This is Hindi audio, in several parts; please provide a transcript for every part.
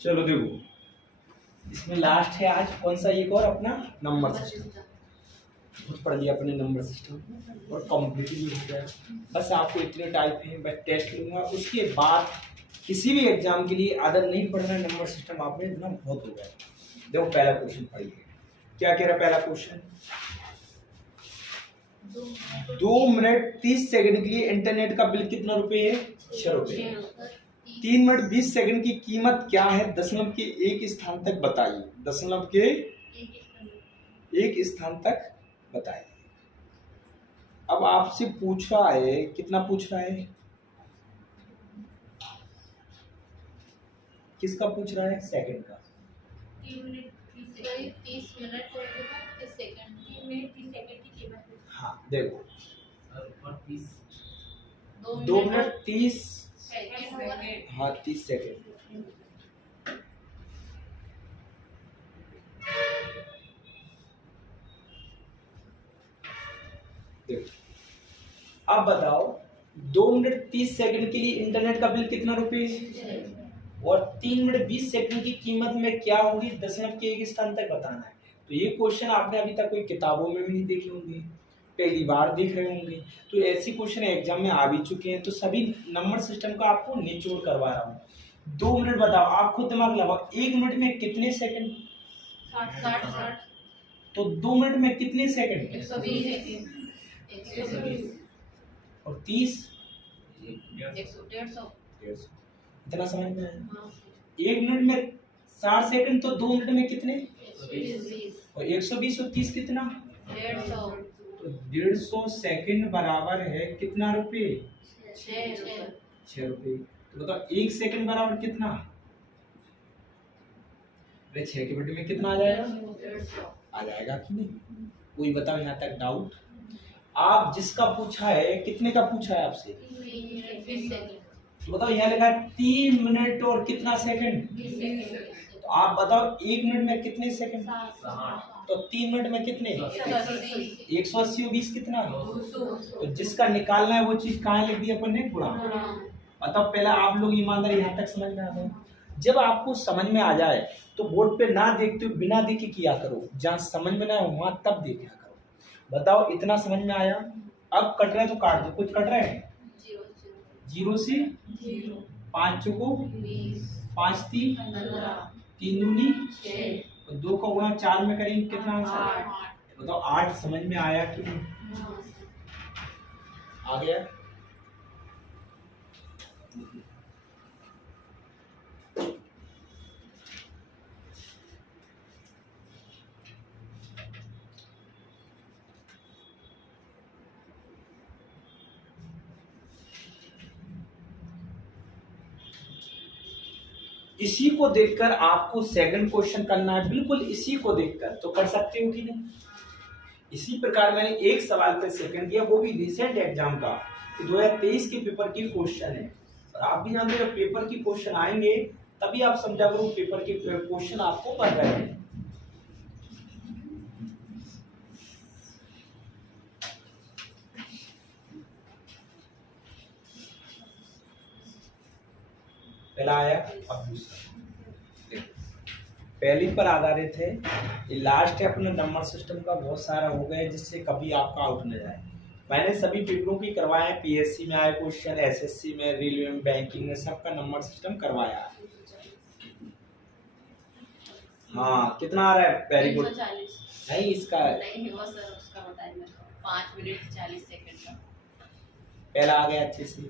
चलो देखो, इसमें लास्ट है आज कौन सा, एक और अपना नंबर सिस्टम। बहुत पढ़ लिया अपने नंबर सिस्टम और कंप्लीट भी हो गया। बस आपको इतने टाइप हैं, मैं टेस्ट लूँगा उसके बाद किसी भी एग्जाम के लिए अदर नहीं पढ़ना। नंबर सिस्टम आपने इतना बहुत हो गया। देखो पहला क्वेश्चन पढ़िए, क्या कह रहा है पहला क्वेश्चन। 2 मिनट 30 सेकंड के लिए इंटरनेट का बिल कितना रुपए है? 6 रुपए। 3 मिनट 20 सेकंड की कीमत क्या है? दशमलव के एक स्थान तक बताइए। दशमलव के एक स्थान तक बताइए। अब आपसे पूछ रहा है, कितना पूछ रहा है? किसका पूछ रहा है? सेकंड का। 3 मिनट 30 मिनट और 30 सेकंड। 3 मिनट 30 सेकंड की कीमत। हाँ देखो, और 30 2 मिनट 30 सेकंड। हाँ 30 सेकंड। देखो अब बताओ, 2 मिनट 30 सेकंड के लिए इंटरनेट का बिल कितना रुपए है? और 3 मिनट 20 सेकंड की कीमत में क्या होगी? दशमलव के एक स्थान तक बताना है। तो ये क्वेश्चन आपने अभी तक कोई किताबों में भी नहीं देखे होंगे, पहली बार देख रहे होंगे। तो ऐसी क्वेश्चन एग्जाम में आ भी चुके हैं। तो सभी नंबर सिस्टम का आपको निचोड़ करवा रहा हूँ। 2 मिनट बताओ, आप खुद दिमाग लगाओ, 1 मिनट में कितने सेकंड? 60। तो 2 मिनट में कितने सेकंड? 120। और 30 150। इतना समझ में आया? 1 मिनट में 60 सेकंड, तो 2 मिनट में कितने? 120। और 120 और 30 कितना? 150। तो 150 सेकंड बराबर है कितना रुपए? 6 रुपए। तो बताओ 1 सेकंड बराबर कितना? अरे 6 के बटे में कितना आ जाएगा? 150। आ जाएगा कि नहीं? कोई बताओ यहाँ तक डाउट? आप जिसका पूछा है, कितने का पूछा है आपसे? 3 मिनट 20 सेकंड। तो बताओ यहाँ लिखा है 3 मिनट और कितना सेकंड? 20 सेकंड। तो आप बताओ 1 मिनट में कितने सेकंड? 60। तो 3 मिनट में कितने? 180। 180 और 20 कितना? 200। तो जिसका निकालना है वो चीज कहाँ लिख दी अपन ने? गुणा। बताओ पहले आप लोग ईमानदार यहाँ तक समझ में आ गए? जब आपको समझ में आ जाए तो बोर्ड पे ना देखते हुए बिना देखे किया करो, जहाँ समझ में ना हो वहां तब देखा करो। बताओ इतना समझ में आया? अब कट रहा है तो काट दो। कुछ कट रहा है? 0 से 5 चौको 20। 5 3 15। 3 दूनी 6। और 2 का गुणा 4 में करेंगे कितना आंसर? 8। बताओ 8 समझ में आया कि नहीं? आ गया? इसी को देखकर आपको सेकंड क्वेश्चन करना है, बिल्कुल इसी को देखकर। तो कर सकते हो कि नहीं? इसी प्रकार मैंने एक सवाल पे सेकंड दिया, वो भी रिसेंट एग्जाम का, 2023 के पेपर की क्वेश्चन है। और आप भी जानते हो पेपर की क्वेश्चन आएंगे तभी आप समझा करो पेपर के क्वेश्चन आपको पढ़ रहे हैं। पहला आया, अब दूसरा। पहली पर आधारित है, ये लास्ट है अपना नंबर सिस्टम का। बहुत सारा हो गया जिससे कभी आपका आउट न जाए। मैंने सभी पेपरों की करवाए हैं, पीएससी में आए क्वेश्चन, एसएससी में, रेलवे में, बैंकिंग में, सबका नंबर सिस्टम करवाया है। हाँ कितना आ रहा है? Very good. 340। नहीं इसका नहीं वो सर उसका बताइए। 5 मिनट 40 सेकंड का। पहला आ गया अच्छे से।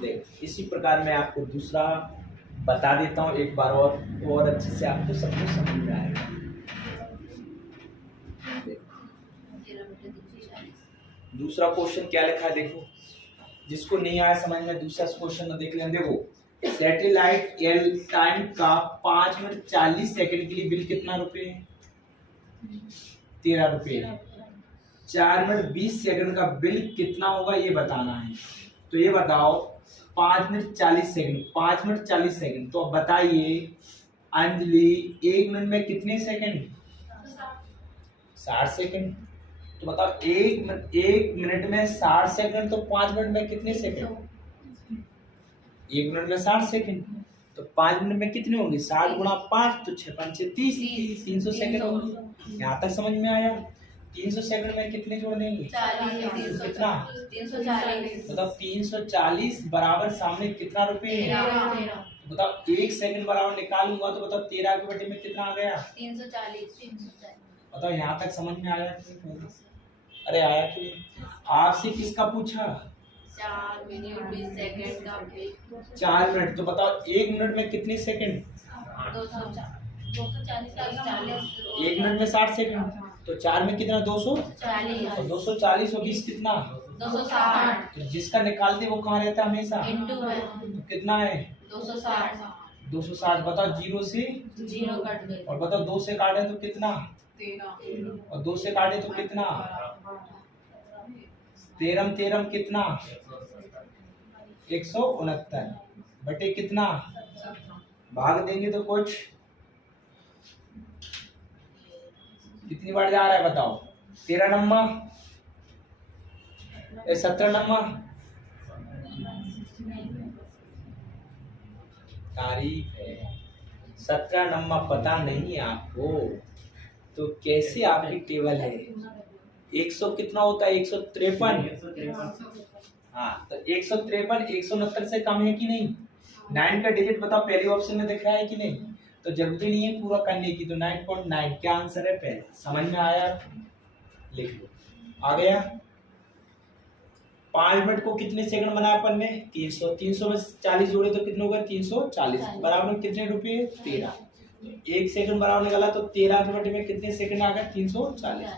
देख इसी प्रकार मैं आपको दूसरा बता देता हूँ एक बार और अच्छे से आपको सब कुछ समझ में आएगा। 13 मिनट 340। दूसरा क्वेश्चन क्या लिखा है देखो, जिसको नहीं आया समझ में दूसरा क्वेश्चन ना देख लें। देखो सैटेलाइट एल टाइम का 5 मिनट 40 सेकंड के लिए बिल कितना रुपए है? 13 रुपए है। 4 मिनट 20 सेकंड का बिल कितना होगा ये बताना है। तो ये बताओ 5 मिनट 40 सेकंड, 5 मिनट 40 सेकंड। तो अब बताइए अंजलि 1 मिनट में कितने सेकंड? 60 सेकंड। तो बताओ 1 मिनट में 60 सेकंड, तो 5 मिनट में कितने सेकंड? 1 मिनट में 60 सेकंड। तो 5 मिनट में कितने होंगे? 60 गुणा 5 तो 6 5 30, 300 सेकंड होंगे। यहाँ तक समझ में आया? 300 सेकंड में कितने जोड़ देंगे? 40। कितना? 340। बताओ 340 बराबर सामने कितना रुपए है? 13। बताओ 1 सेकंड बराबर निकालूंगा तो बताओ 13 के बटे में कितना आ गया? 340। बताओ यहाँ तक समझ में आया कि नहीं? अरे आया कि नहीं? आपसे किसका पूछा? 4 मिनट 20 सेकंड का ब्रेक। 4 मिनट। तो बताओ 1 मिनट में कितने सेकंड? 240। 1 मिनट में 60 सेकंड। तो 4 में कितना? 240। और 240 और 20 कितना? 260। तो जिसका निकालते वो कहाँ रहता है हमेशा? इंटू में तो कितना है? 260। 260। बताओ 0 से, 0 कट गए। और बताओ 2 से काटे तो कितना? 13। और 2 से काटे तो कितना? 13 कितना? 169 बटे कितना? भाग देंगे तो कुछ कितनी बार जा रहा है बताओ? 13 नंबर, 17 नंबर। तारीफ है। 17 नंबर पता नहीं आपको तो कैसे आपकी टेबल है? 100 कितना होता है? 153। हाँ तो 153 169 से कम है कि नहीं? 9 का डिजिट बताओ पहले ऑप्शन में दिख रहा है कि नहीं? तो जरूरत नहीं है पूरा करने की। तो 9.9 क्या आंसर है पहला? समझ में आया? लिख लो। आ गया? 5 मिनट को कितने सेकंड बनाया अपन ने? 300। 300 में 40 जोड़े तो कितने हो गए? 340 बराबर में कितने रुपए? 13। 1 सेकंड बराबर निकाला तो 13 के बटे में कितने सेकंड आ गए? 340।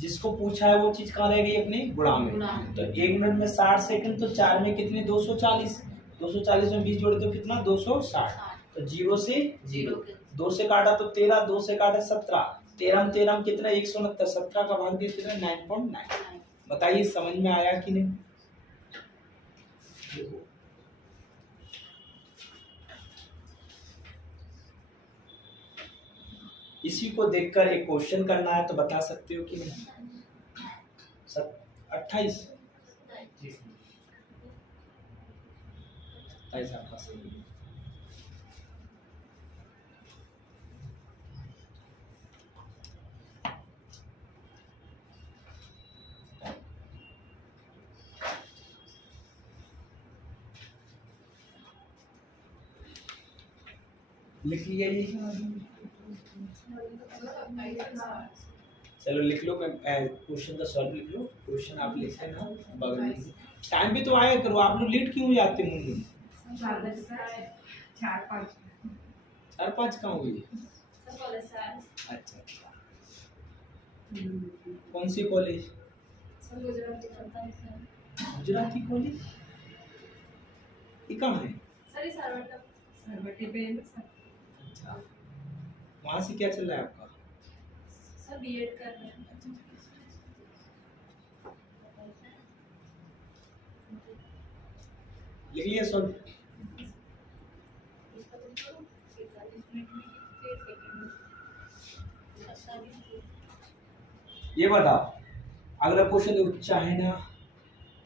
जिसको पूछा है वो चीज कहाँ रह गई? अपने गुणा में। तो 1 मिनट में 60 सेकंड तो 4 में कितने? 240। 240 में 20 जोड़े तो कितना? 260। तो 0 से 0, 2 से काटा तो 13, 2 से काटा 17, 13 में 13 में कितना? 169। 17 का भाग दिया कितना? 9.9। बताइए समझ में आया कि नहीं? इसी को देखकर एक क्वेश्चन करना है तो बता सकते हो कि नहीं? 28 आपका सही है। लिख लिया ये? चलो लिख लो। मैं क्वेश्चन का सॉल्व लिख लो। क्वेश्चन आप लिख लेना बगल में। टाइम भी तो आया करो। आप लोग लेट क्यों हो जाते मुंडू? 4-5 कहाँ हुई? अच्छा अच्छा। कौन सी कॉलेज? गुजराती कॉलेज? ये कहाँ है? अच्छा। वहाँ से क्या चल रहा है आपका? बीएड कर रहे हैं। लिख लिया सॉल्व? ये बताओ अगला क्वेश्चन देखो। चाइना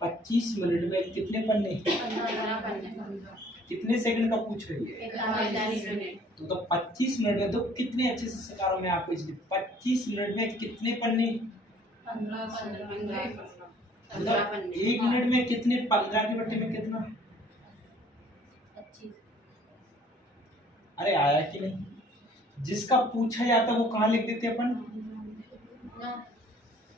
25 मिनट में कितने पन्ने? 15 पन्ने। कितने सेकंड का पूछ रही है? 45 मिनट। तो 25 मिनट में तो कितने अच्छे से सिखा मैं आपको। इसलिए 25 मिनट में कितने पन्ने? 15 मतलब 1 मिनट में कितने? 15 के बटे में कितना? 25। अरे आया कि नहीं? जिसका पूछा जाता वो कहाँ लिख देते अपन?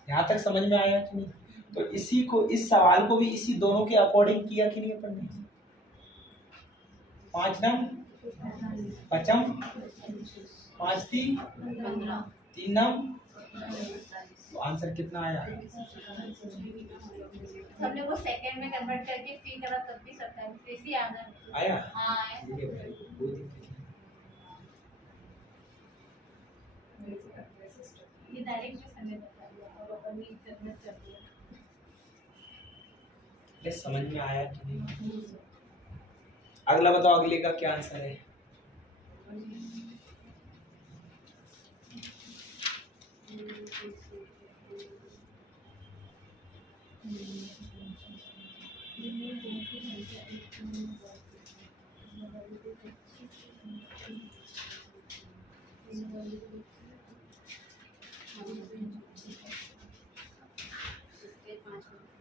यहाँ तक समझ में आया कि नहीं? तो इसी को, इस सवाल को भी इसी दोनों के अकॉर्डिंग किया कि नहीं अपन ने? 5 नम 5 5 3 3 नम। तो आंसर कितना आया? हमने वो सेकंड में कन्वर्ट करके फी करा तब भी 27 इसी आंसर आया? हाँ आया। ठीक है भाई, कोई दिक्कत नहीं। ये डायरेक्ट में हमने बता दिया और अपन ने कन्वर्ट कर दिया। ये समझ में आया कि नहीं? अगला बताओ, अगले का क्या आंसर है?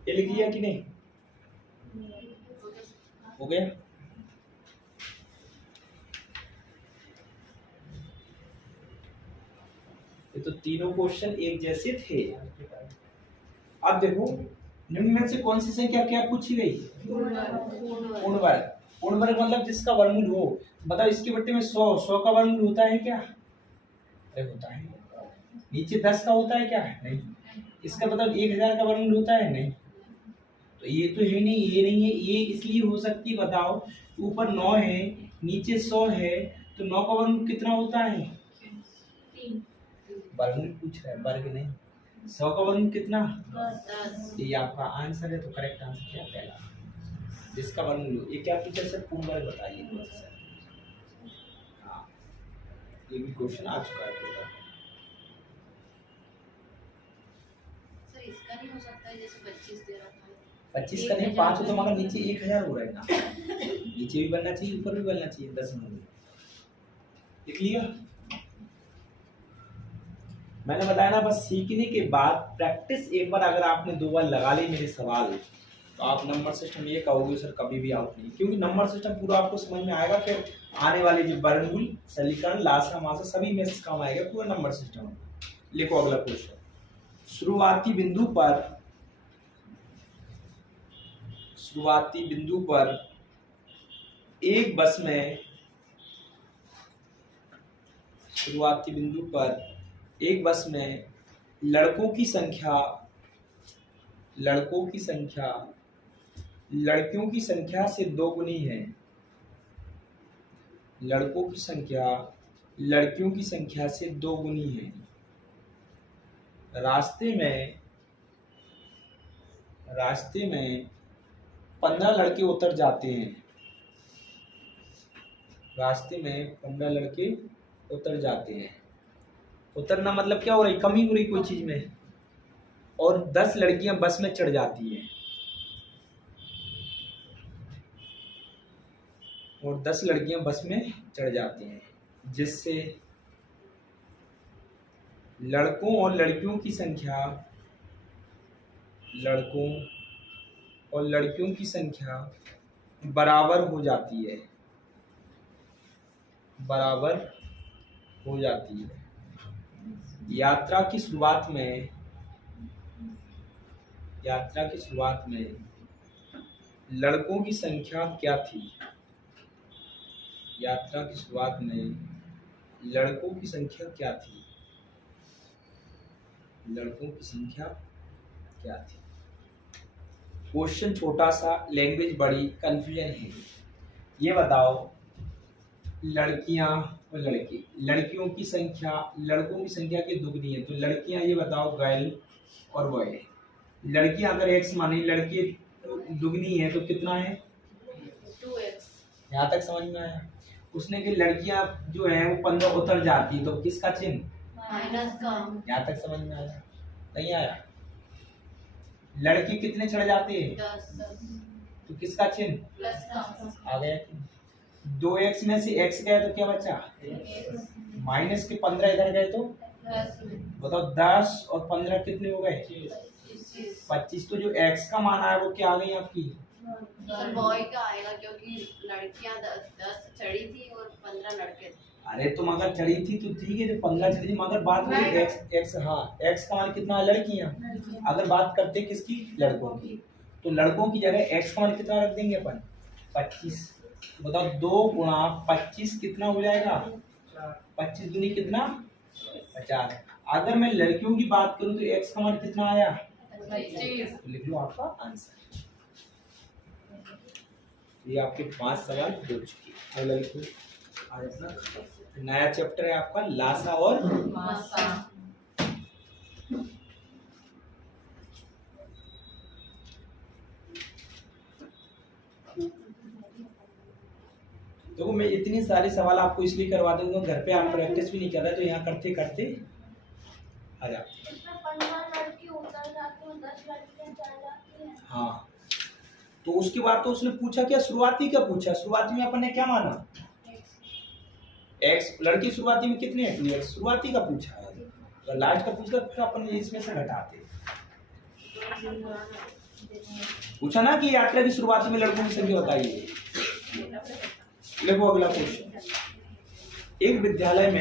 ये लिख लिया कि नहीं? हो गया। ये तो तीनों क्वेश्चन एक जैसे थे। अब देखो निम्न में से कौन सी संख्या क्या पूछी गई? पूर्ण वर्ग। पूर्ण वर्ग मतलब जिसका वर्गमूल हो। बताओ इसके बट्टे में 100 का वर्गमूल होता है क्या? अरे होता है। नीचे 10 का होता है क्या? नहीं। इसका मतलब 1000 का वर्गमूल होता है? नहीं। तो ये तो है नहीं, ये नहीं है, ये इसलिए हो सकती है। बताओ ऊपर 9 है नीचे 100 है तो 9 का वर्गमूल कितना होता है? 3। वर्गमूल पूछ रहा है, वर्ग नहीं। 100 का वर्गमूल कितना? 10। ये आपका आंसर है। तो करेक्ट आंसर क्या पहला, जिसका वर्गमूल। ये क्या टीचर सर पूर्ण वर्ग बताइए सर। हाँ ये भी क्वेश्चन आ चुका है पूरा। सर इसका नहीं हो सकता है जैसे 25 दे रहा था। 25 का नहीं, 5 तो मगर नीचे 1000 हो रहा है ना। नीचे भी बनना चाहिए ऊपर भी बनना चाहिए। 10 में लिख लिया। मैंने बताया ना, बस सीखने के बाद प्रैक्टिस एक बार अगर आपने 2 बार लगा ली मेरे सवाल, तो आप नंबर सिस्टम ये कहोगे सर कभी भी आउट नहीं। क्योंकि नंबर सिस्टम पूरा आपको समझ में आएगा। फिर आने वाले जो वर्गमूल, समीकरण, लासा मासा सभी में से काम आएगा पूरा नंबर सिस्टम। लिखो अगला क्वेश्चन। शुरुआती बिंदु पर एक बस में लड़कों की संख्या लड़कियों की संख्या से 2 गुनी है। लड़कों की संख्या लड़कियों की संख्या से 2 गुनी है। रास्ते में 15 लड़के उतर जाते हैं। रास्ते में 15 लड़के उतर जाते हैं। उतरना मतलब क्या हो रही? कमी हो रही कोई चीज में। और 10 लड़कियां बस में चढ़ जाती हैं। जिससे लड़कों और लड़कियों की संख्या बराबर हो जाती है। यात्रा की शुरुआत में लड़कों की संख्या क्या थी? क्वेश्चन छोटा सा, लैंग्वेज बड़ी, कंफ्यूजन है। ये बताओ लड़कियां और लड़के, लड़कियों की संख्या लड़कों की संख्या के दुगनी है। तो लड़कियां ये बताओ गर्ल और बॉय। लड़कियां अगर x मानी, लड़के दुगनी है तो कितना है? 2x। यहाँ तक समझ में आया? उसने कि लड़कियां जो है वो 15 उतर जाती, तो किसका चिन्ह? माइनस का। यहाँ तक समझ में आया? नहीं आया? लड़के कितने चढ़ जाते हैं? 10। तो किसका चिन्ह? प्लस का। आ गया। 2x में से x गया तो क्या बचा? माइनस के 15 इधर गए तो प्लस में। बताओ 10 और 15 कितने हो गए? 25। तो जो x का मान आया वो क्या आ गई आपकी? सर बॉय का आएगा क्योंकि लड़कियां 10 चढ़ी थी और 15 लड़के थे। अरे तुम अगर चढ़ी थी तो ठीक है, तो 15 चढ़ी थी, मगर बात हो रही x। हाँ x का मान कितना है? लड़कियां। अगर बात करते किसकी? लड़कों की। तो लड़कों की जगह x का मान कितना रख देंगे अपन? 25। बताओ 2 गुणा 25 कितना हो जाएगा? 25 दूनी कितना? 50। अगर मैं लड़कियों की बात करूं तो x का मान कितना आया? 25। तो लिख लो आपका आंसर। ये आपके 5 सवाल हो चुके हैं। अगला लिखो। आज अपना नया चैप्टर है आपका लासा और मासा। देखो मैं इतनी सारे सवाल आपको इसलिए करवा दूंगा, घर पे आप प्रैक्टिस भी नहीं कर रहे तो यहाँ करते करते आ जाते। हाँ तो उसके बाद तो उसने पूछा क्या? शुरुआती क्या पूछा? शुरुआती में अपन ने क्या माना? एक्स लड़की शुरुआती में कितने हैं 2x शुरुआती का पूछा है, तो लास्ट का पूछा फिर अपन इसमें से घटाते। पूछा ना कि यात्रा की शुरुआती में लड़कों की संख्या बताइए। देखो अगला क्वेश्चन, एक विद्यालय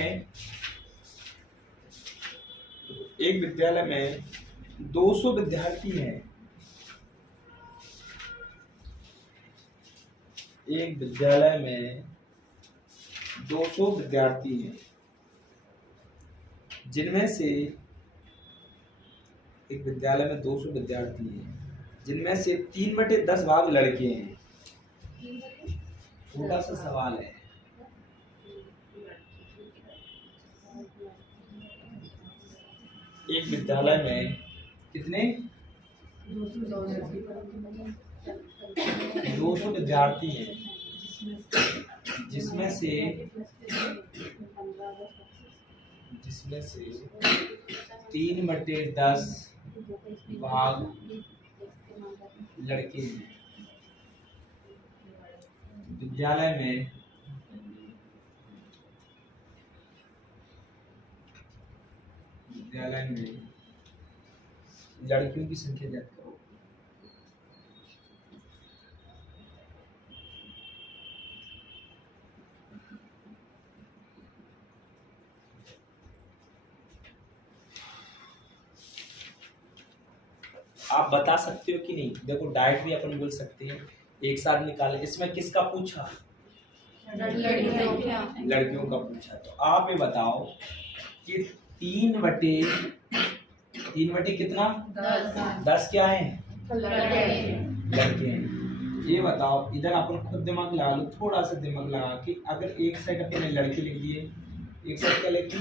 में 200 विद्यार्थी हैं। एक विद्यालय में 200 विद्यार्थी हैं, जिनमें से एक विद्यालय में 200 विद्यार्थी हैं, जिनमें से 3/10 भाग लड़के हैं। छोटा सा सवाल है, एक विद्यालय में कितने 200 विद्यार्थी हैं, जिसमें से 3/10 भाग लड़के हैं। विद्यालय में लड़कियों की संख्या ज्ञात करो। आप बता सकते हो कि नहीं? देखो डायरेक्ट भी अपन बोल सकते हैं, एक साथ निकाले। इसमें किसका पूछा? लड़कियों का पूछा। तो आप ये बताओ कि 3/10 कितना 10 क्या है? लड़के हैं। ये बताओ, इधर अपन खुद दिमाग लगा लो, थोड़ा सा दिमाग लगा के, अगर एक साइड अपने लड़के लिख दिए, एक साइड क्या लिख दी?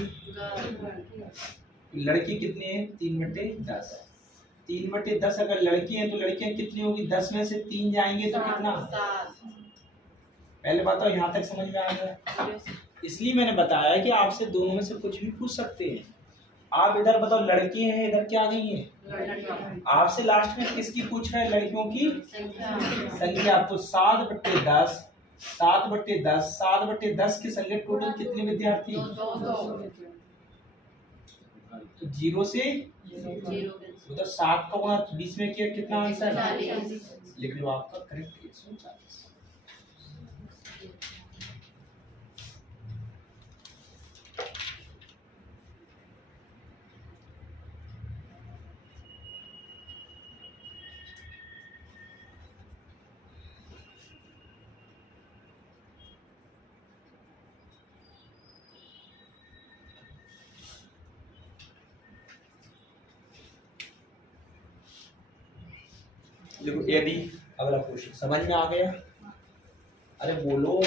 लड़की कितनी है? 3/10। 3/10 अगर लड़की है तो लड़कियां कितनी होगी? 10 में से 3 जाएंगे तो कितना? पहले बताओ, यहाँ तक समझ में आ गया? इसलिए मैंने बताया कि आपसे दोनों में से कुछ भी पूछ सकते हैं। आप इधर बताओ लड़की हैं, इधर क्या आ गई है? आपसे लास्ट में किसकी पूछ रहा है? लड़कियों की संख्या। तो 7/10 7/10 की संख्या टोटल कितने विद्यार्थी? तो 0 से मतलब 7 का गुणा 20 में किया, कितना आंसर? लिख लो आपका करेक्ट 140। देखो यदि अगला क्वेश्चन समझ में आ गया? अरे बोलो।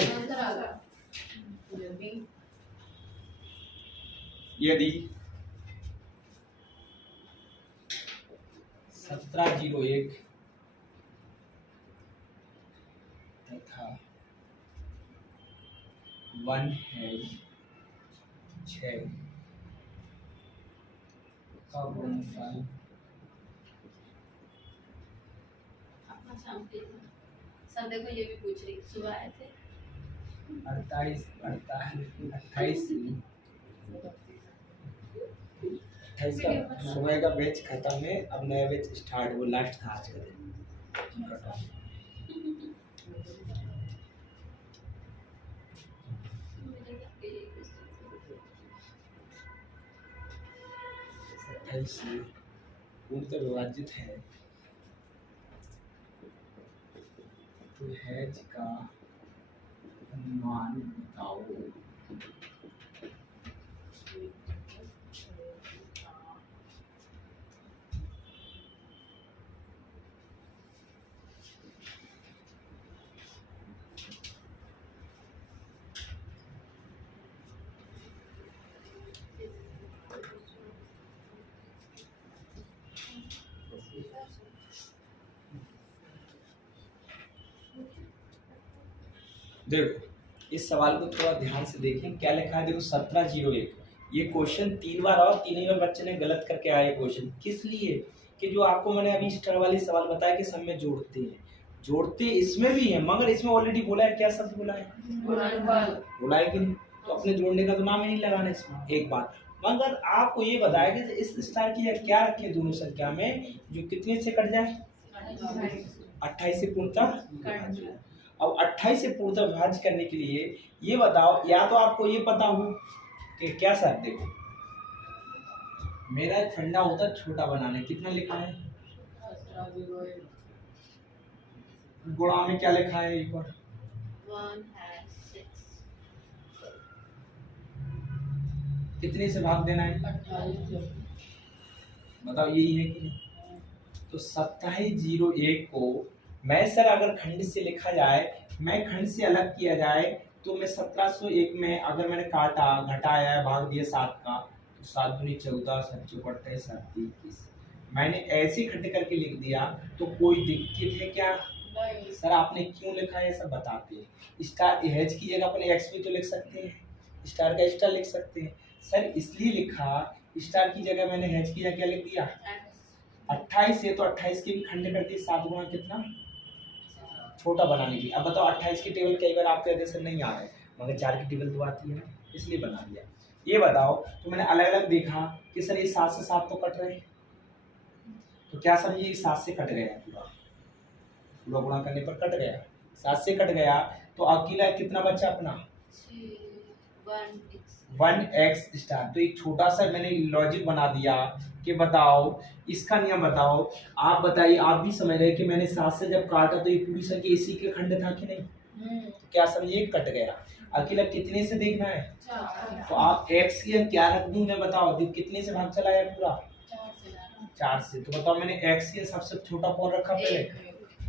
यदि 1701 तथा 1 है 6 का गुणनफल सर देखो ये भी पूछ रही, सुबह आए थे 28 का सुबह का बैच खत्म है, अब नया बैच स्टार्ट। वो लास्ट था आज का दिन। 28 से पूर्णतः विभाजित है, तो हैज का अनुमान बताओ। देखो इस सवाल को थोड़ा ध्यान से देखें, क्या लिखा है? देखो 1701। ये क्वेश्चन 3 बार और 3 बार बच्चे ने गलत करके आया क्वेश्चन। किस लिए? कि जो आपको मैंने अभी स्टार वाली सवाल बताया कि सब में जोड़ते हैं, जोड़ते इसमें भी है, मगर इसमें ऑलरेडी बोला है, क्या शब्द बोला है? बोला है कि नहीं? तो तो अपने जोड़ने का तो नाम ही नहीं लगाना इसमें। एक बात, मगर आपको ये बताया कि इस स्टार की जगह क्या रखे दोनों संख्या में जो कितने से कट जाए, 28 से पूर्णतः। अब 28 से पूर्णतः विभाज्य करने के लिए ये बताओ, या तो आपको ये पता हो कि क्या सर, देखो मेरा एक फंडा होता है छोटा बनाने, कितना लिखा है गुणा में, क्या लिखा है एक बार, 1 है 6, कितने से भाग देना है, बताओ यही है कि नहीं। तो 2701 को मैं सर अगर खंड से लिखा जाए, मैं खंड से अलग किया जाए, तो मैं 1701 में अगर मैंने काटा, घटाया, भाग दिया 7 का, तो 7 दूनी 14, 7 चौक 28, 7 21, मैंने ऐसे खंड करके लिख दिया, तो कोई दिक्कत है क्या सर? आपने क्यों लिखा है सब बताते हैं। स्टार एच की जगह अपन एक्स भी तो लिख सकते हैं, स्टार का स्टार लिख सकते हैं सर, इसलिए लिखा स्टार की जगह मैंने एच की जगह क्या लिख दिया 28 है, तो 28 के भी खंड कर दिए, 7 गुणा कितना छोटा बनाने की। अब बताओ 28 की टेबल कई बार आपके वजह से नहीं आ रहा है, मगर 4 की टेबल तो आती है ना, इसलिए बना दिया। ये बताओ, तो मैंने अलग अलग देखा कि सर ये 7 से 7 तो कट रहे, तो क्या समझिए 7 से कट गया, पूरा पूरा गुणा करने पर कट गया, 7 से कट गया, तो अकेला कितना बचा अपना 1x स्टार। तो एक छोटा सा मैंने लॉजिक बना दिया कि बताओ इसका नियम बताओ, आप बताइए, आप भी समझ रहे कि मैंने 7 से जब काटा तो ये पूरी संख्या इसी के खंड था कि नहीं, तो क्या समझिए कट गया। अकेला कितने से देखना है, तो आप x की क्या रख दूं मैं, बताओ कितने से भाग चलाया पूरा 4 से, तो बताओ मैंने x की सबसे छोटा कौन रखा पहले,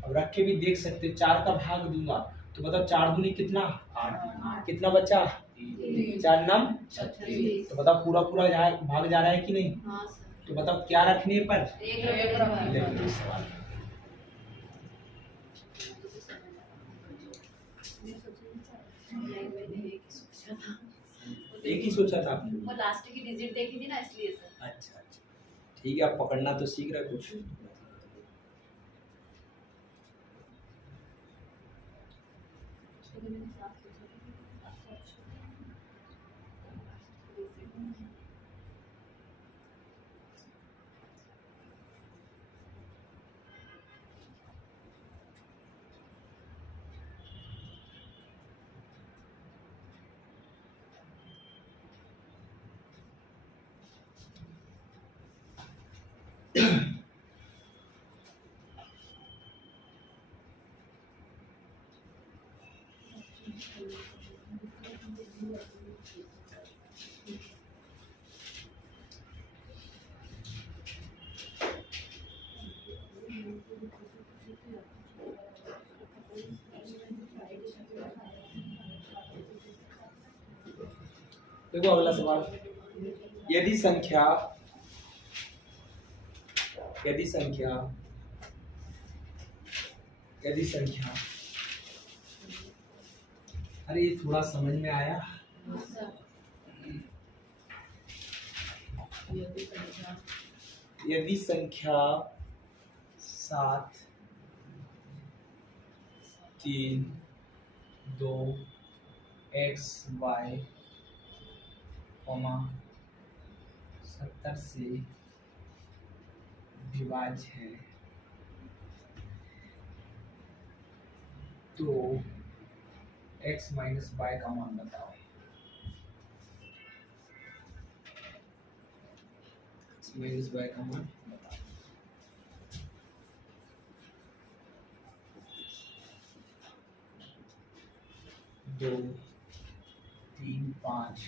अब रख के भी देख सकते, 4 का भाग दूंगा, तो बताओ 4 दूनी कितना 8, कितना बचा 4 नम 36, तो बताओ पूरा पूरा भाग जा रहा है कि नहीं, तो बताओ क्या रखने पर सवाल। एक ही सोचा था आपने, वो लास्ट की डिजिट देखी थी ना, इसलिए सर। अच्छा अच्छा ठीक है, आप पकड़ना तो सीख रहे कुछ। देखो अगला सवाल, यदि संख्या यदि संख्या यदि संख्या अरे ये थोड़ा समझ में आया, यदि संख्या 7 3 2 x y 70 से विभाज्य है, तो x माइनस y का मान बताओ। x माइनस y का मान बताओ। दो 3 5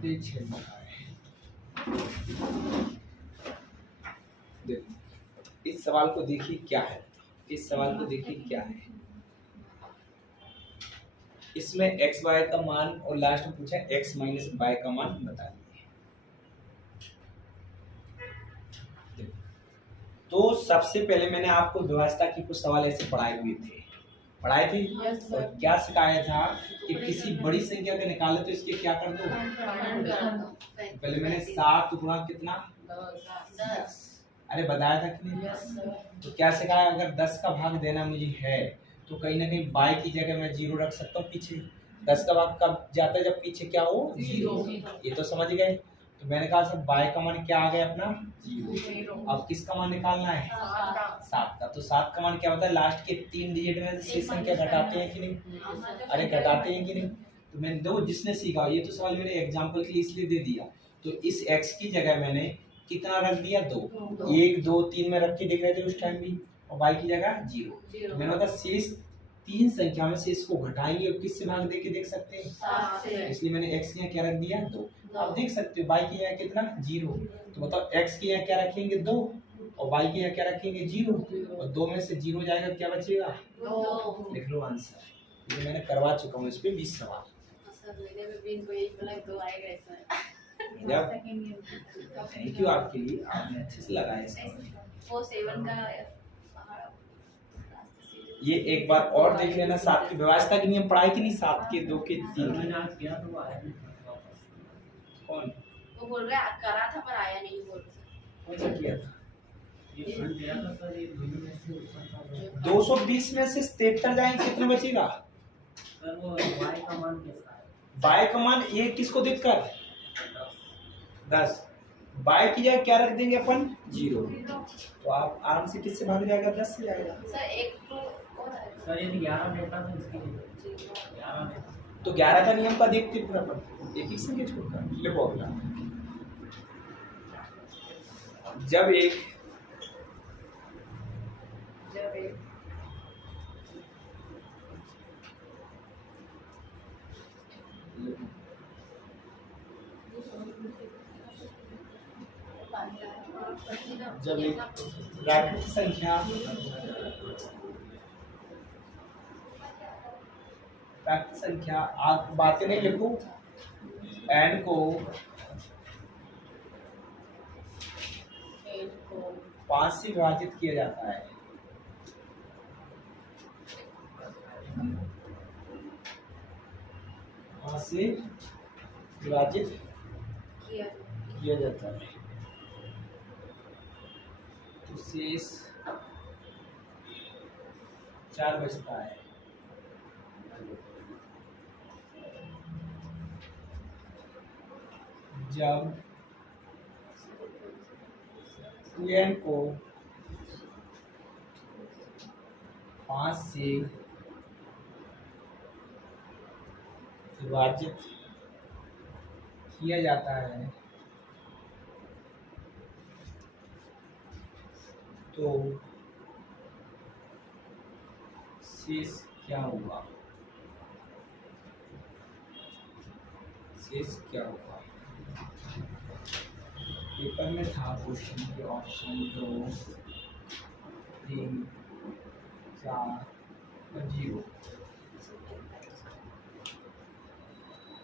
6 बताए। देखो इस सवाल को देखिए क्या है, इस सवाल को देखिए क्या है, इसमें x y का मान और लास्ट में पूछा x माइनस y का मान बता दिए। तो सबसे पहले मैंने आपको व्यवस्था की कुछ सवाल ऐसे पढ़ाए थे और क्या सिखाया था कि किसी बड़ी संख्या को निकाले तो इसके क्या कर दो, पहले मैंने 7 गुणा कितना 10, अरे बताया था कि नहीं। तो क्या सिखाया, अगर 10 का भाग देना मुझे है तो कहीं ना कहीं y की जगह मैं 0 रख सकता हूँ पीछे, 10 का भाग कब जाता है जब पीछे क्या हो, जीरो। ये तो समझ गए। तो मैंने कहा सर बाय का मान क्या आ गया अपना, जीरो। अब किसका मान निकालना है, 7 का। तो 7 का मान क्या होता है, लास्ट के 3 डिजिट में से संख्या घटाते हैं कि नहीं, अरे घटाते हैं कि नहीं। तो मैंने दो जिसने सीखा, ये तो सवाल मैंने एग्जाम्पल के लिए इसलिए दे दिया। तो इस x की जगह मैंने कितना रख दिया, 2। 1 2 3 में रख के देख रहे थे उस टाइम भी, और y की जगह 0। मैंने बताया शेष 3 संख्या में से इसको घटाएंगे और किससे भाग दे के देख सकते हैं, 7 से। इसलिए मैंने x की यहाँ क्या रख दिया, 2। आप देख सकते हो y की यहाँ कितना, 0। तो बताओ x की यहाँ क्या रखेंगे, 2, और y की यहाँ क्या रखेंगे, 0। और 2 में से 0 जाएगा, क्या बचेगा, 2। लिख लो आंसर। ये मैंने करवा चुका हूँ इस पे 20 सवाल। थैंक यू आपके लिए, आपने अच्छे से लगाया इसको। वो 7 का ये एक बार और देख लेना, 7 की व्यवस्था के नियम पढ़ाए कि नहीं, 7 के 2 के 3 मैंने आज किया तो वो आया नहीं। कौन, वो बोल रहा है करा था पर आया नहीं, बोल रहा कौन सा किया था, ये फंड दिया था सर, ये दोनों में से ऊपर था। 220 में से 73 जाएंगे, कितना बचेगा, सर वो y का मान कैसा है, बाय का मान ये किसको देखकर, 10। बाय की जगह क्या रख देंगे अपन, 0। तो आप आराम से किससे भाग जाएगा, 10 से जाएगा। सर एक तो और है। सर ये 11 देता था इसके लिए, 11 देता। तो 11 का नियम का देखते फिर अपन एक ही संख्या छोड़कर लिखो अगला। जब एक जब एक प्राकृतिक संख्या आप बातें नहीं लिखो, n को 5 से विभाजित किया जाता है, से विभाजित किया जाता है, तो शेष 4 बचता है। जब 2n को 5 से विभाजित किया जाता है तो शेष क्या होगा, शेष क्या होगा। पेपर में था क्वेश्चन के ऑप्शन 2 3 4 और 0।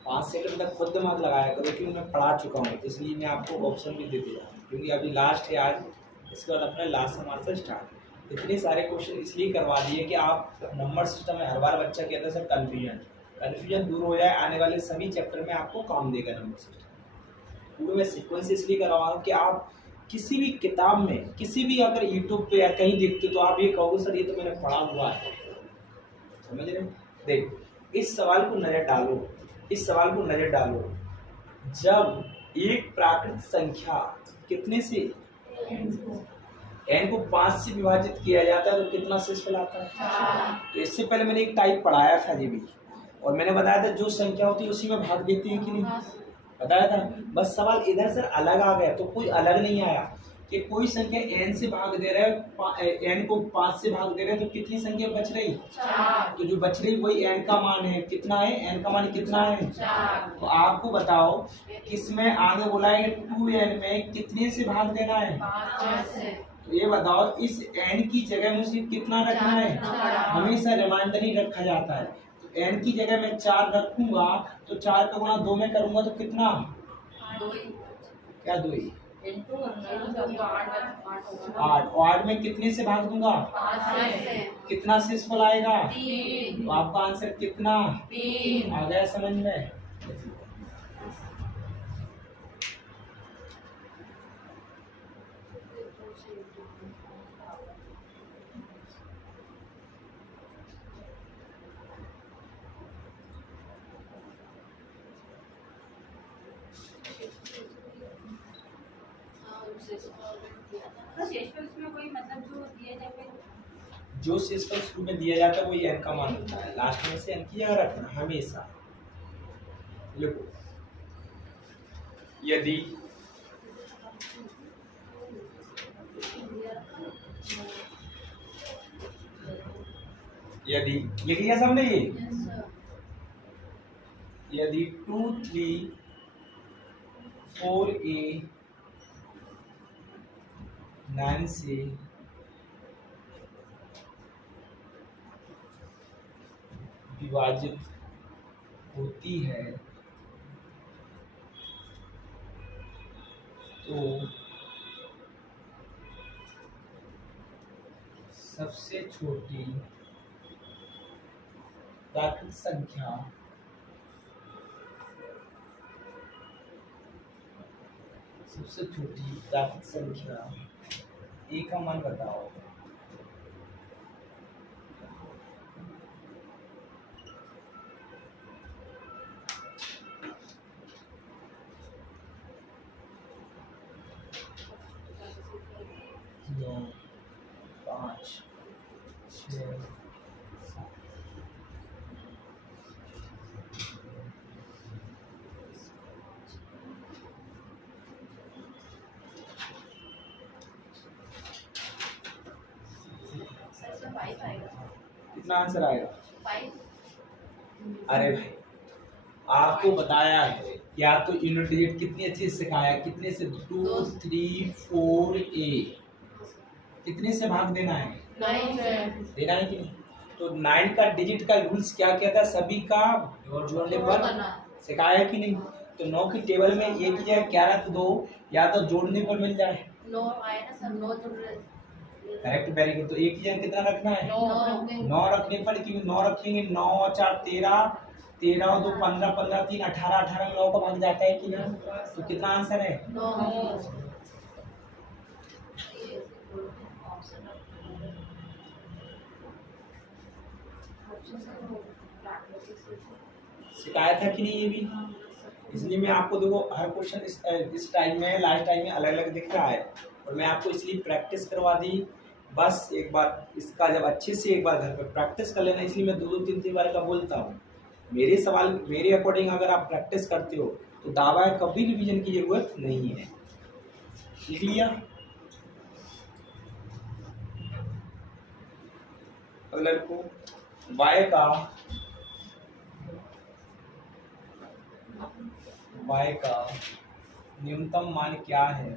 5 सेकंड तक खुद दिमाग लगाया करो, क्योंकि मैं पढ़ा चुका हूँ, इसलिए मैं आपको ऑप्शन भी दे दे रहा हूँ, क्योंकि अभी लास्ट है आज, इसके बाद अपना लास्ट सेमेस्टर स्टार्ट। इतने सारे क्वेश्चन इसलिए करवा दिए कि आप नंबर सिस्टम में हर बार बच्चा कहता है सर कन्फ्यूजन दूर हो जाए, आने वाले सभी चैप्टर में आपको काम देगा नंबर सिस्टम। पूरे में सीक्वेंस इसलिए करवा रहा हूँ कि आप किसी भी किताब में, किसी भी अगर यूट्यूब पे या कहीं देखते तो आप ये कहोगे सर ये तो मैंने पढ़ा हुआ है, समझ रहे। देखो इस सवाल को नजर डालो, इस सवाल को नजर डालो। जब एक प्राकृतिक संख्या कितने से, n को 5 से विभाजित किया जाता है तो कितना शेषफल आता है। तो इससे पहले मैंने एक टाइप पढ़ाया था जी भी, और मैंने बताया था जो संख्या होती है उसी में भाग देती है कि नहीं, बताया था। बस सवाल इधर से अलग आ गया, तो कोई अलग नहीं आया कि कोई संख्या n से भाग दे रहा है, n को 5 से भाग दे रहे हैं तो कितनी संख्या बच रही, तो जो बच रही वही n का मान है। कितना है, n का मान कितना है, 4। तो आपको बताओ किसमें आगे बोला है 2n में कितने से भाग देना है, 5 से। तो ये बताओ इस n की जगह मुझे कितना रखना है, हमेशा रिमाइंडर ही रखा जाता है। तो n की जगह मैं 4 रखूंगा, तो 4 का गुणा 2 में करूंगा तो कितना, 2 क्या 2 8। 8 में कितने से भाग दूंगा, 5 से। कितना शेषफल आएगा, 3। तो आपका आंसर कितना, 3। आ गया समझ में। शेषफल में कोई मतलब जो दिया जाए जो शेषफल शुरू में दिया जाता है वही n का मान होता है, लास्ट में से n की जगह रखना हमेशा। लिखो यदि लिख लिया सबने ये, यदि 2 3 4a 9 से विभाजित होती है तो सबसे छोटी प्राकृत संख्या a का मान बताओ। नौ 5 6 कितना आंसर आएगा? 5। अरे भाई आपको बताया है, या तो यूनिट डिजिट कितनी अच्छी से सिखाया, कितने से 2 3 4 a कितने से भाग देना है, 9 देना है कि नहीं? तो 9 का डिजिट का रूल्स क्या कहता है, सभी का जोड़ने पर सिखाया कि नहीं? तो 9 की टेबल में एक ही जगह क्या रख दो, या तो जोड़ने पर मिल जाए। 9 आया ना सर, 9 जोड़ रहे करेक्ट, वेरी गुड। तो एक ही जगह कितना रखना है? 9 9 रखने पर, क्योंकि 9 रखेंगे 9 और 4 13, 13 और 2 15, 15 3 18, 18 में 9 का भाग जाता है कि ना? तो कितना आंसर है? 9। शिकायत है कि नहीं ये भी? इसलिए मैं आपको देखो हर क्वेश्चन इस टाइम में लास्ट टाइम में अलग अलग दिख रहा है, और मैं आपको इसलिए प्रैक्टिस करवा दी। बस एक बार इसका जब अच्छे से एक बार घर पे प्रैक्टिस कर लेना, इसलिए मैं 2 3 बार का बोलता हूँ। मेरे सवाल मेरे अकॉर्डिंग अगर आप प्रैक्टिस करते हो तो दावा है कभी रिवीजन की जरूरत नहीं है। लिख लिया? अगला को y का न्यूनतम मान क्या है?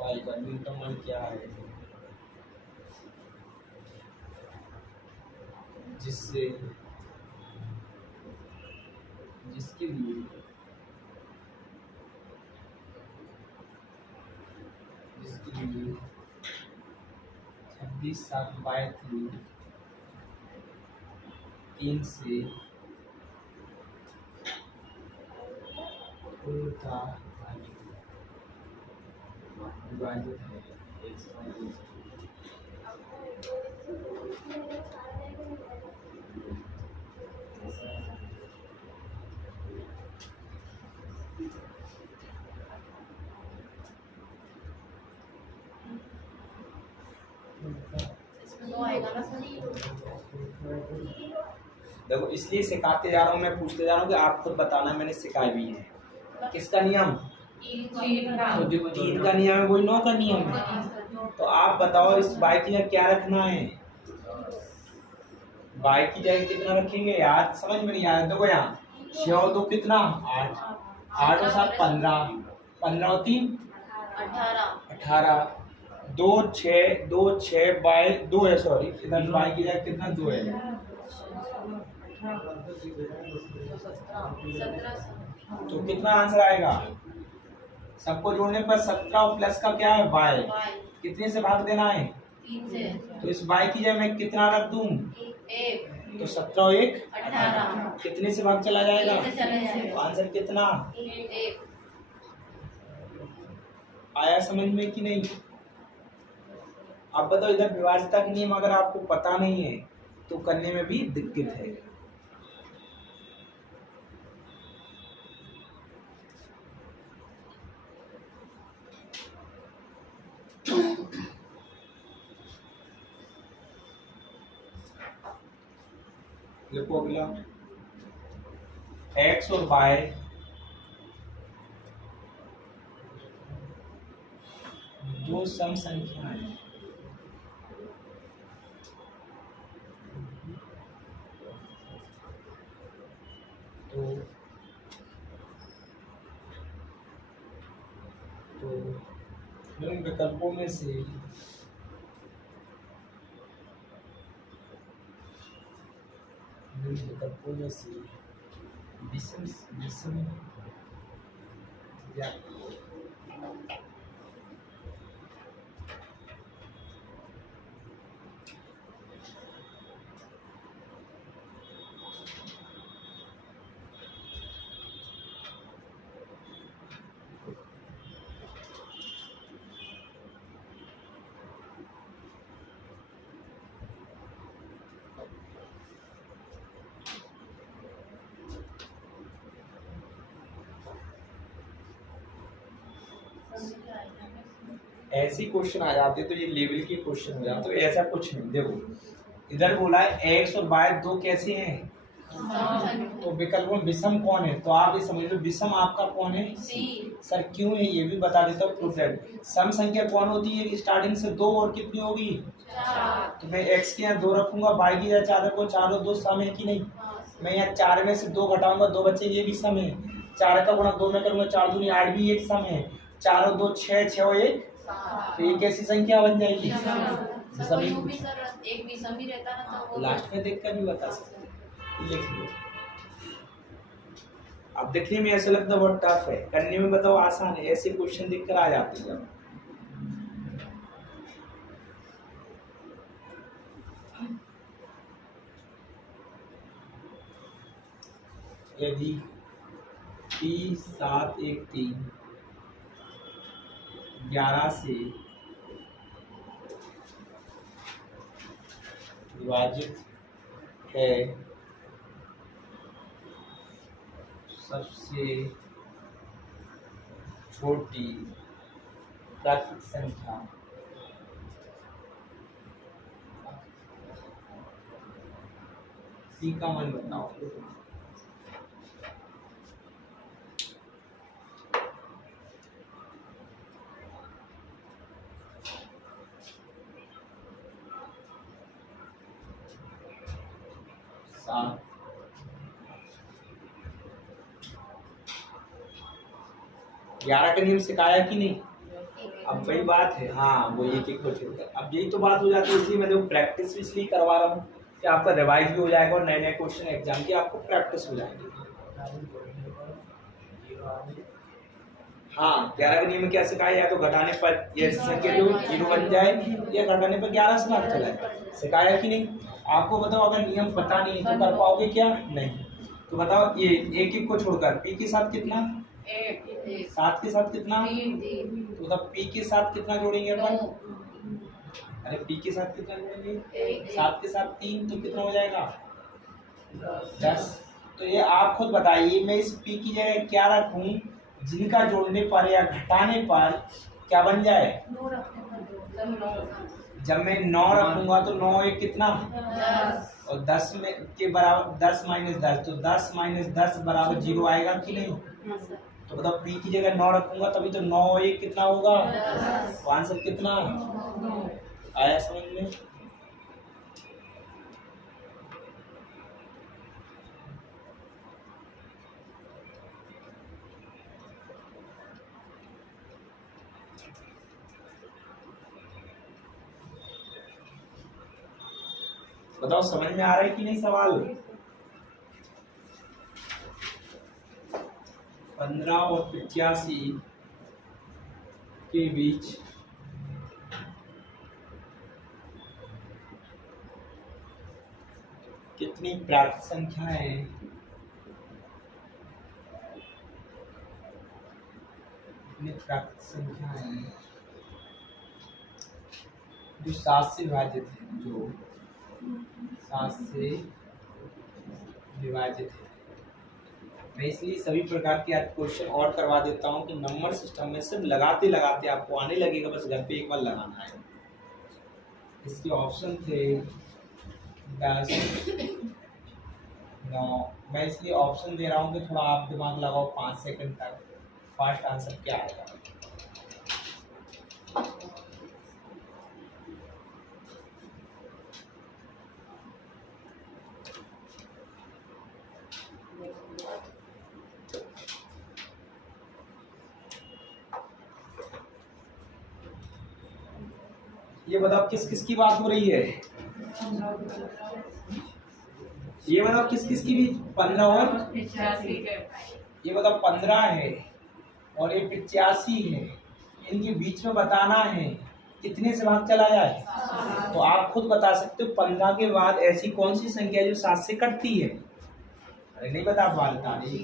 y का न्यूनतम मान क्या है जिसके लिए 26/7/3 3 से उनका विभाजित है। इसमें 9 आएगा ना सर? देखो इसलिए सिखाते जा रहा हूँ, मैं पूछते जा रहा हूँ कि आप खुद बताना, मैंने सिखाया भी है। किसका नियम? तो जो 3 का नियम है वही 9 का नियम है। तो आप बताओ इस y की जगह क्या रखना है? y की जगह कितना रखेंगे यार? समझ में नहीं आया। देखो यहाँ 6 और 2 कितना? 8, 8 और 7 15, 15 और 3 18, 2 6 बाय 2 है, सॉरी इधर y की जगह कितना 2 है? 17। तो कितना आंसर आएगा? सबको जोड़ने पर 17 प्लस का क्या है? y। कितने से भाग देना है? 3 से। तो इस y की जगह मैं कितना रख दूं? 1। तो 17 और 1 18। कितने से भाग चला जाएगा? 3 से चला जाएगा। तो आंसर कितना 1। आया समझ में कि नहीं? अब बताओ इधर विभाज्यता का नियम अगर आपको पता नहीं है तो करने में भी दिक्कत है। देखो अगला, एक्स और वाई दो सम संख्याएं हैं। तो इन विकल्पों में से विषम विषम या ऐसी क्वेश्चन आ जाते तो ये लेवल के क्वेश्चन हो जाते, तो ऐसा कुछ नहीं। देखो इधर बोला है एक्स और वाई दो कैसे हैं, तो विकल्पों में विषम कौन है, तो आप ये समझ लो विषम आपका कौन है, सर क्यों है ये भी बता देता हूँ प्रूफ। सम संख्या कौन होती है, स्टार्टिंग से दो और कितनी होगी, तो मैं एक्स के यहाँ दो रखूंगा, वाई की यहाँ चार रखूंगा, चारों दो सम है कि नहीं। मैं यहाँ चार में से दो घटाऊंगा, दो बच्चे ये भी सम है। चार का गुणा दो में करूंगा, चार दूनी आठ भी एक सम है। चारों दो छह, छह और एक, तो ये कैसी संख्या बन जाएगी, एक भी सम ही रहता ना, तो लास्ट में देख कर भी बता सकते, लिख लो। अब देखने में ऐसा लगता है बहुत टफ है, करने में बताओ आसान है, ऐसे क्वेश्चन देख कर आ जाते हैं। यदि P713 11 से विभाजित है, सबसे छोटी प्राकृतिक संख्या C का मान बताओ। सात, ग्यारह का नियम सिखाया कि नहीं, अब वही बात है। हाँ वो एक एक को छोड़कर, अब यही तो बात हो जाती है, इसलिए मैं देखो प्रैक्टिस इसलिए करवा रहा हूँ कि आपका रिवाइज भी हो जाएगा और नए नए क्वेश्चन एग्जाम की आपको प्रैक्टिस हो जाएगी। हाँ 11 के नियम में क्या सिखाया, या तो घटाने पर ये संख्या जो 0 बन जाए, या घटाने पर 11 से भाग चलाए, सिखाया कि नहीं। आपको बताओ अगर नियम पता नहीं है तो कर पाओगे क्या, नहीं। तो बताओ ये एक एक को छोड़कर पी के साथ कितना, सात के साथ कितना, तो बताओ पी के साथ कितना जोड़ेंगे अपन, अरे पी के साथ कितना जोड़ेंगे, सात के साथ 3, तो कितना हो जाएगा 10। तो ये आप खुद बताइए, मैं इस पी की जगह क्या रखूं जिनका जोड़ने पर या घटाने पर क्या बन जाए, जब मैं 9 रखूंगा तो 9 एक कितना, और 10 में के बराबर 10 माइनस 10, तो 10 माइनस 10 बराबर 0 आएगा कि नहीं। तो बताओ पी की जगह 9 रखूंगा तभी तो 9 एक कितना होगा, तो आंसर कितना आया समझ में। बताओ समझ में आ रहा है कि नहीं सवाल। 15 और 85 के बीच कितनी प्राकृत संख्याएं हैं, कितनी प्राकृत संख्याएं हैं जो 7 से विभाजित है, जो 7 से विभाजित है। मैं इसलिए सभी प्रकार के क्वेश्चन और करवा देता हूँ कि नंबर सिस्टम में सिर्फ लगाते लगाते आपको आने लगेगा, बस घर पे एक बार लगाना है। इसके ऑप्शन थे 10, 9। मैं इसलिए ऑप्शन दे रहा हूँ कि थोड़ा आप दिमाग लगाओ 5 सेकंड तक। फास्ट आंसर क्या आएगा? ये बताओ किस किस की बात हो रही है? ये बताओ किस किस की भी 15 और ये बताओ 15 है और ये 85 है, इनके बीच में बताना है कितने से भाग चला जाए। तो आप खुद बता सकते हो 15 के बाद ऐसी कौन सी संख्या जो 7 से कटती है? अरे नहीं बता पा रही,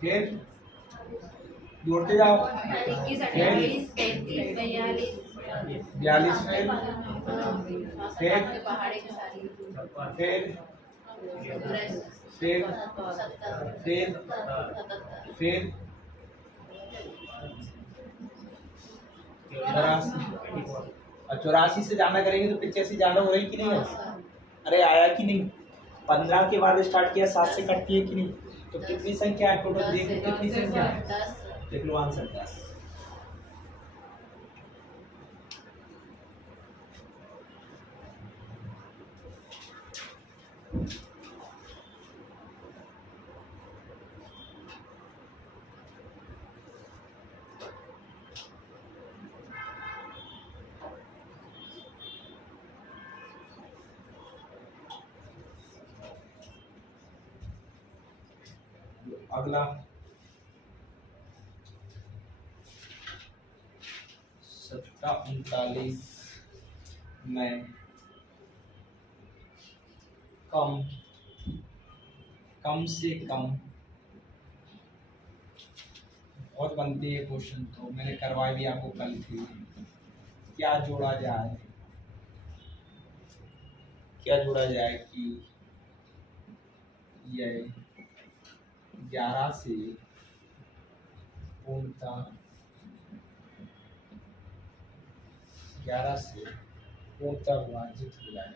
फिर जोड़ते जाओ। 42, फिर 84 से जाना करेंगे तो 85 जाना हो रही कि नहीं है? अरे आया कि नहीं? 15 के बाद स्टार्ट किया 7 से कटती है कि नहीं? तो कितनी संख्या है टोटल? देख लो कितनी संख्या है, देख लो आंसर 10। अगला 39 में कम से कम बहुत बनती है क्वेश्चन, तो मैंने करवाई भी आपको कल थी। क्या जोड़ा जाए, क्या जोड़ा जाए कि यह 11 से पूर्णतः 11 से पूर्णतः विभाजित हो जाए।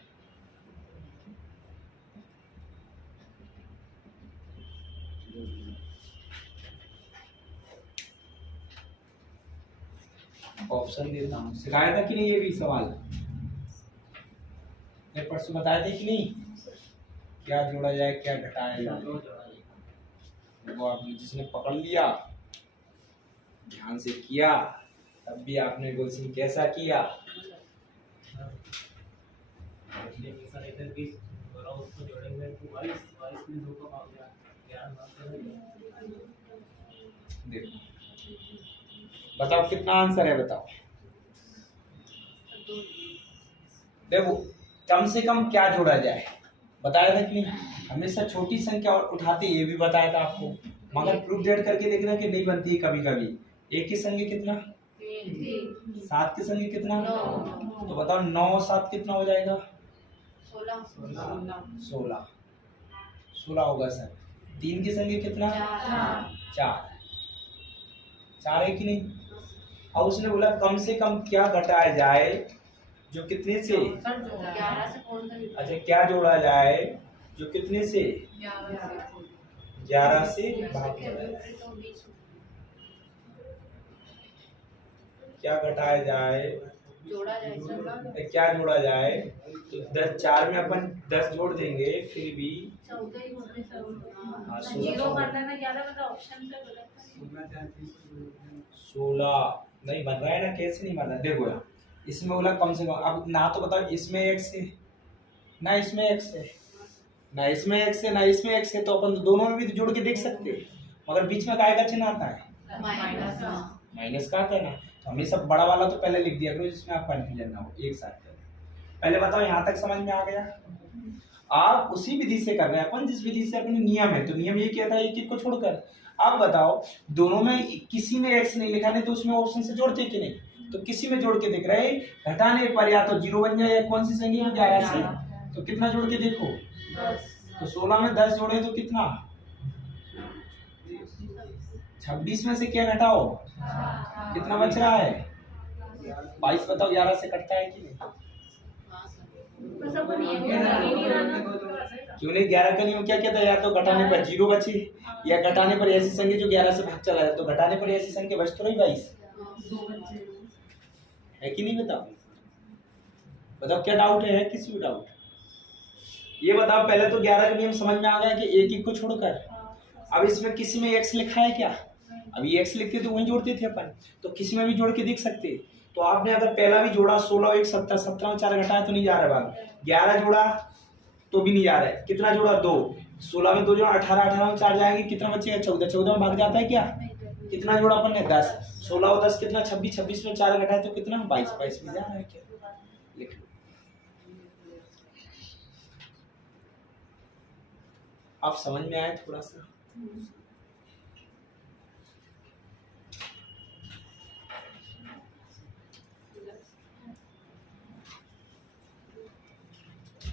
ऑप्शन देता हूँ। सिखाया था कि नहीं ये भी सवाल? मैं परसों बताया थे कि नहीं? क्या जोड़ा जाए, क्या घटाया जाए। वो आपने जिसने पकड़ लिया, ध्यान से किया, तब भी आपने क्वेश्चन कैसा किया? देखो बताओ कितना आंसर है, बताओ। देखो कम से कम क्या जोड़ा जाए बताया था कि नहीं? हमेशा छोटी संख्या और उठाते, ये भी बताया था आपको, मगर प्रूफ डेट करके देखना कि नहीं बनती है कभी कभी। एक के संगे कितना? 7 के संगे कितना? तो बताओ 9 और 7 कितना हो जाएगा? 16 होगा सर। 3 के संगे कितना? 4 है कि नहीं? अब उसने बोला कम से कम क्या घटाया जाए जो कितने से? 11 से कौन सा? अच्छा, क्या जोड़ा जाए जो कितने से? 11 से भाग जाए। क्या घटाया जाए, जोड़ा जाए, क्या जोड़ा जाए? तो 10 4 में अपन 10 जोड़ देंगे, फिर भी 16 नहीं बन रहा है ना? कैसे नहीं बन रहा? देखो यार, इसमें बोला कम से कम। अब ना तो बताओ इसमें x है ना इसमें x है, ना इसमें x है ना इसमें x है, तो अपन दोनों में भी तो जोड़ के देख सकते हैं, मगर बीच में काय का चिन्ह आता है? माइनस का आता है ना। तो हमेशा बड़ा वाला तो पहले लिख दिया करो जिसमें आप कंफ्यूजन ना हो। एक साथ पहले बताओ, यहाँ तक समझ में आ गया? आप उसी विधि से कर रहे हैं अपन जिस विधि से अपने नियम है, तो नियम ये क्या था, एक एक को छोड़कर। अब बताओ दोनों में किसी में x नहीं लिखा, नहीं तो उसमें ऑप्शन से जोड़ते कि नहीं? तो किसी में जोड़ के देख रहे हैं, घटाने पर या तो 0 बन जाए या कौन सी संख्या 11 से, तो कितना जोड़ के देखो। तो 16 में 10 जोड़े तो कितना? 26 में से क्या घटाओ, कितना बच रहा है 22। बताओ 11 से कटता है कि नहीं? क्यों नहीं? 11 का नियम क्या कहता है? या तो घटाने पर 0 बचे या घटाने पर ऐसी संख्या जो 11 से भाग चला जाए। तो घटाने पर ऐसी संख्या बच तो नहीं 22 है कि नहीं? बताओ बताओ क्या डाउट है किसी को डाउट? ये बताओ पहले तो 11 का नियम समझ में आ गया कि एक एक को छोड़कर। अब इसमें किसी में x लिखा है क्या? अभी x लिखते तो वहीं जोड़ते थे अपन, तो किसी में भी जोड़ के देख सकते। तो आपने अगर पहला भी जोड़ा 16 और 1 17, 17 में 4 घटाया तो नहीं जा रहा भाग। 11 जोड़ा तो भी नहीं जा रहा है। कितना जोड़ा? 2। 16 में 2 जोड़ा 18, 18 में 4 जाएंगे, कितना बचेगा? 14। 14 में भाग जाता है क्या? कितना जोड़ा अपन ने? 10। 16 और 10 कितना? 26। 26 में 4 घटाए तो कितना? 22। 22 में जा रहा है क्या? लिख लो। आप समझ में आए थोड़ा सा?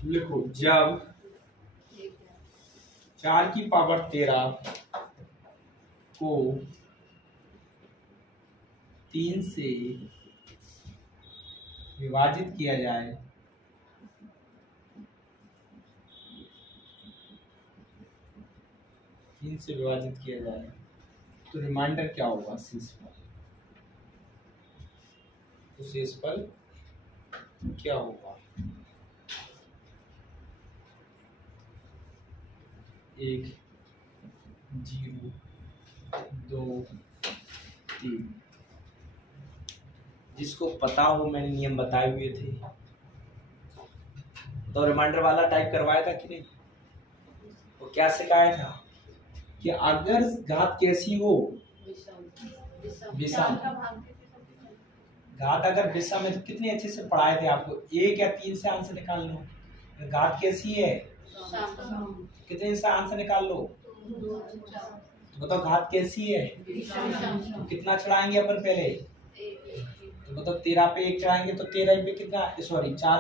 लिखो, जब 4 की पावर 13 को 3 से विभाजित किया जाए तो रिमाइंडर क्या होगा? शेषफल। तो शेषफल क्या होगा? 1 0 2 3। जिसको पता हो, मैंने नियम बताए हुए थे। तो रिमाइंडर वाला टाइप करवाया था कि नहीं? वो क्या सिखाया था कि अगर घात कैसी हो, विषम घात अगर विषम है तो कितने अच्छे से पढ़ाए थे आपको। 1 या 3 से आंसर निकाल लो। घात कैसी है, कितने से आंसर निकाल लो। तो बताओ घात कैसी है, तो कितना चढ़ाएंगे अपन पहले? तो बताओ 13 पे 1 चढ़ाएंगे तो 13 पे कितना? सॉरी 4,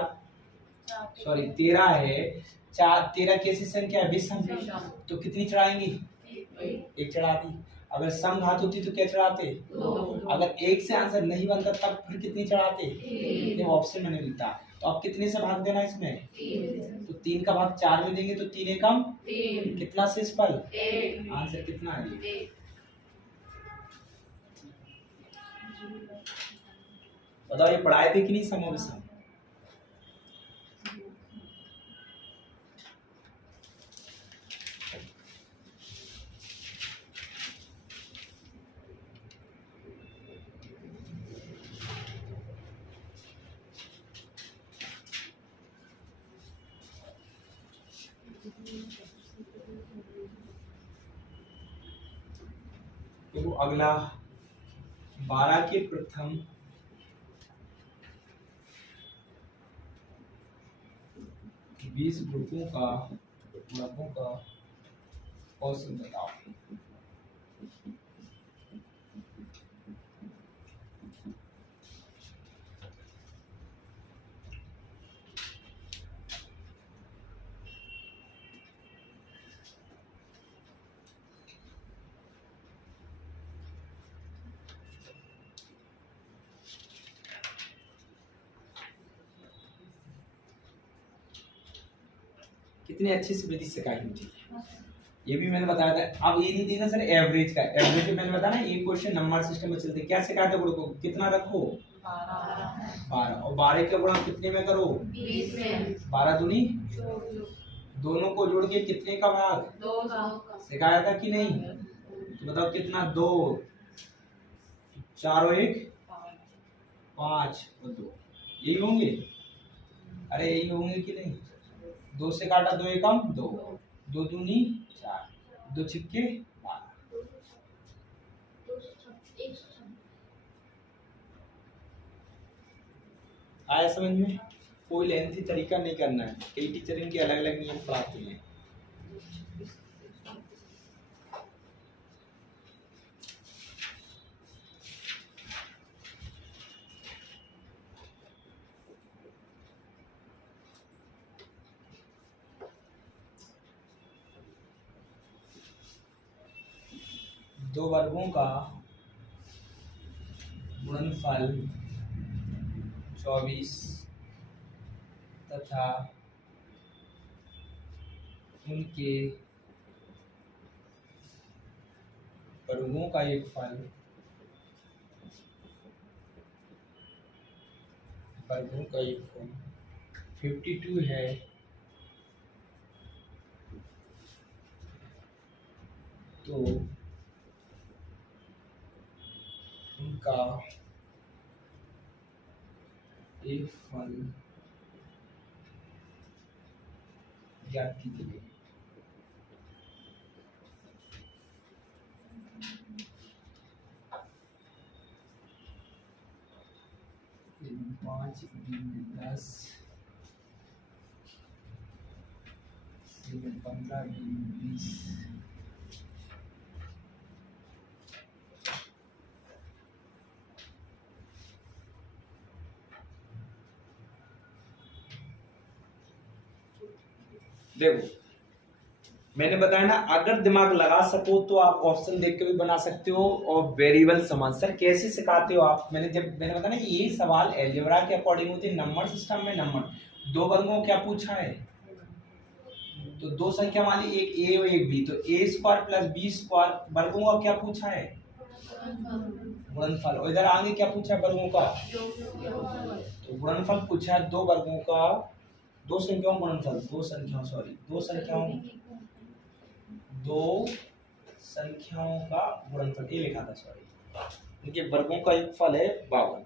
सॉरी 13 है। 13 कैसी संख्या है? विषम। तो कितनी चढ़ाएंगे? 1 चढ़ा दी। अगर सम घात होती तो क्या चढ़ाते? अगर 1 से आंसर नहीं बनता तब फिर कितनी चढ़ाते? ये ऑप्शन मैंने लिखा। तो अब कितने से भाग देना इसमें? तो 3 का भाग 4 में देंगे तो 3 एकम 3। कितना शेषफल? आंसर कितना है? बताओ ये पढ़ाए थे कि नहीं सम और विषम? तो अगला 12 के प्रथम बीस ग्रुपों का औसत बताओ। कितनी अच्छी से विधि सिखाई हुई है। ये भी मैंने बताया था। अब ये नहीं देना सर एवरेज का। एवरेज में मैंने बताया ना, ये क्वेश्चन नंबर सिस्टम में चलते। क्या सिखाया था गुण को? कितना रखो? 12। और 12 का गुणा कितने में करो? 20 में। 12 दूनी, दोनों को जोड़ के कितने का भाग? 2 सिखाया था कि नहीं? तो बताओ कितना? 2 4 और 1 5 और 2 यही होंगे। अरे यही होंगे कि नहीं? 2 से काटा 2 एकम 2, 2 दूनी 4, 2 छिक्के 12। आया समझ में? कोई लेंथी तरीका नहीं करना है। कई टीचर इनके अलग अलग नियम पढ़ाते हैं। दो वर्गों का गुणनफल 24 तथा उनके वर्गों का एक फल वर्गों का एक फल 52 है, तो उनका एक फल ज्ञात कीजिए। पाँच 10 15 20। देखो मैंने बताया ना, अगर दिमाग लगा सको तो आप ऑप्शन देख के भी बना सकते हो और वेरिएबल समझ। सर कैसे सिखाते हो आप? मैंने बताया ना, ये सवाल अलजेब्रा के अकॉर्डिंग होते हैं। नंबर सिस्टम में नंबर दो वर्गों को क्या पूछा है, तो दो संख्या मान ली, एक ए और एक बी, तो ए स्क्वायर प्लस बी स्क्वायर वर्गों का क्या पूछा है, गुणनफल। और इधर आगे क्या पूछा है, वर्गों का, तो गुणनफल पूछा है दो वर्गों का, दो संख्याओं गुणनफल, दो संख्याओं का गुणनफल, ये लिखा था सॉरी, इनके वर्गों का एक फल है 52।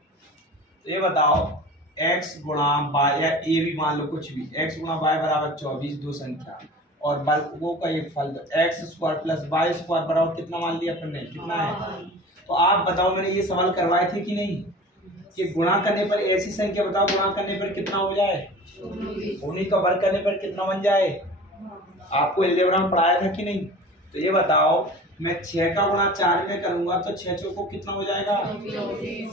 तो ये बताओ x गुणा y, या a भी मान लो कुछ भी, x गुणा y बराबर 24, दो संख्या और वर्गों का एक फल, तो x square plus y square बराबर कितना मान लिया अपन ने, कितना है। तो आप बताओ, मैंने ये सवाल करवाए थे कि नहीं, कि गुणा करने पर ऐसी संख्या बताओ, गुणा करने पर कितना हो जाए, उन्हीं का वर्ग करने पर कितना बन जाए। आपको अलजेब्रा में पढ़ाया था कि नहीं। तो ये बताओ, मैं 6 का गुणा 4 में करूंगा तो 6 चौको कितना हो जाएगा,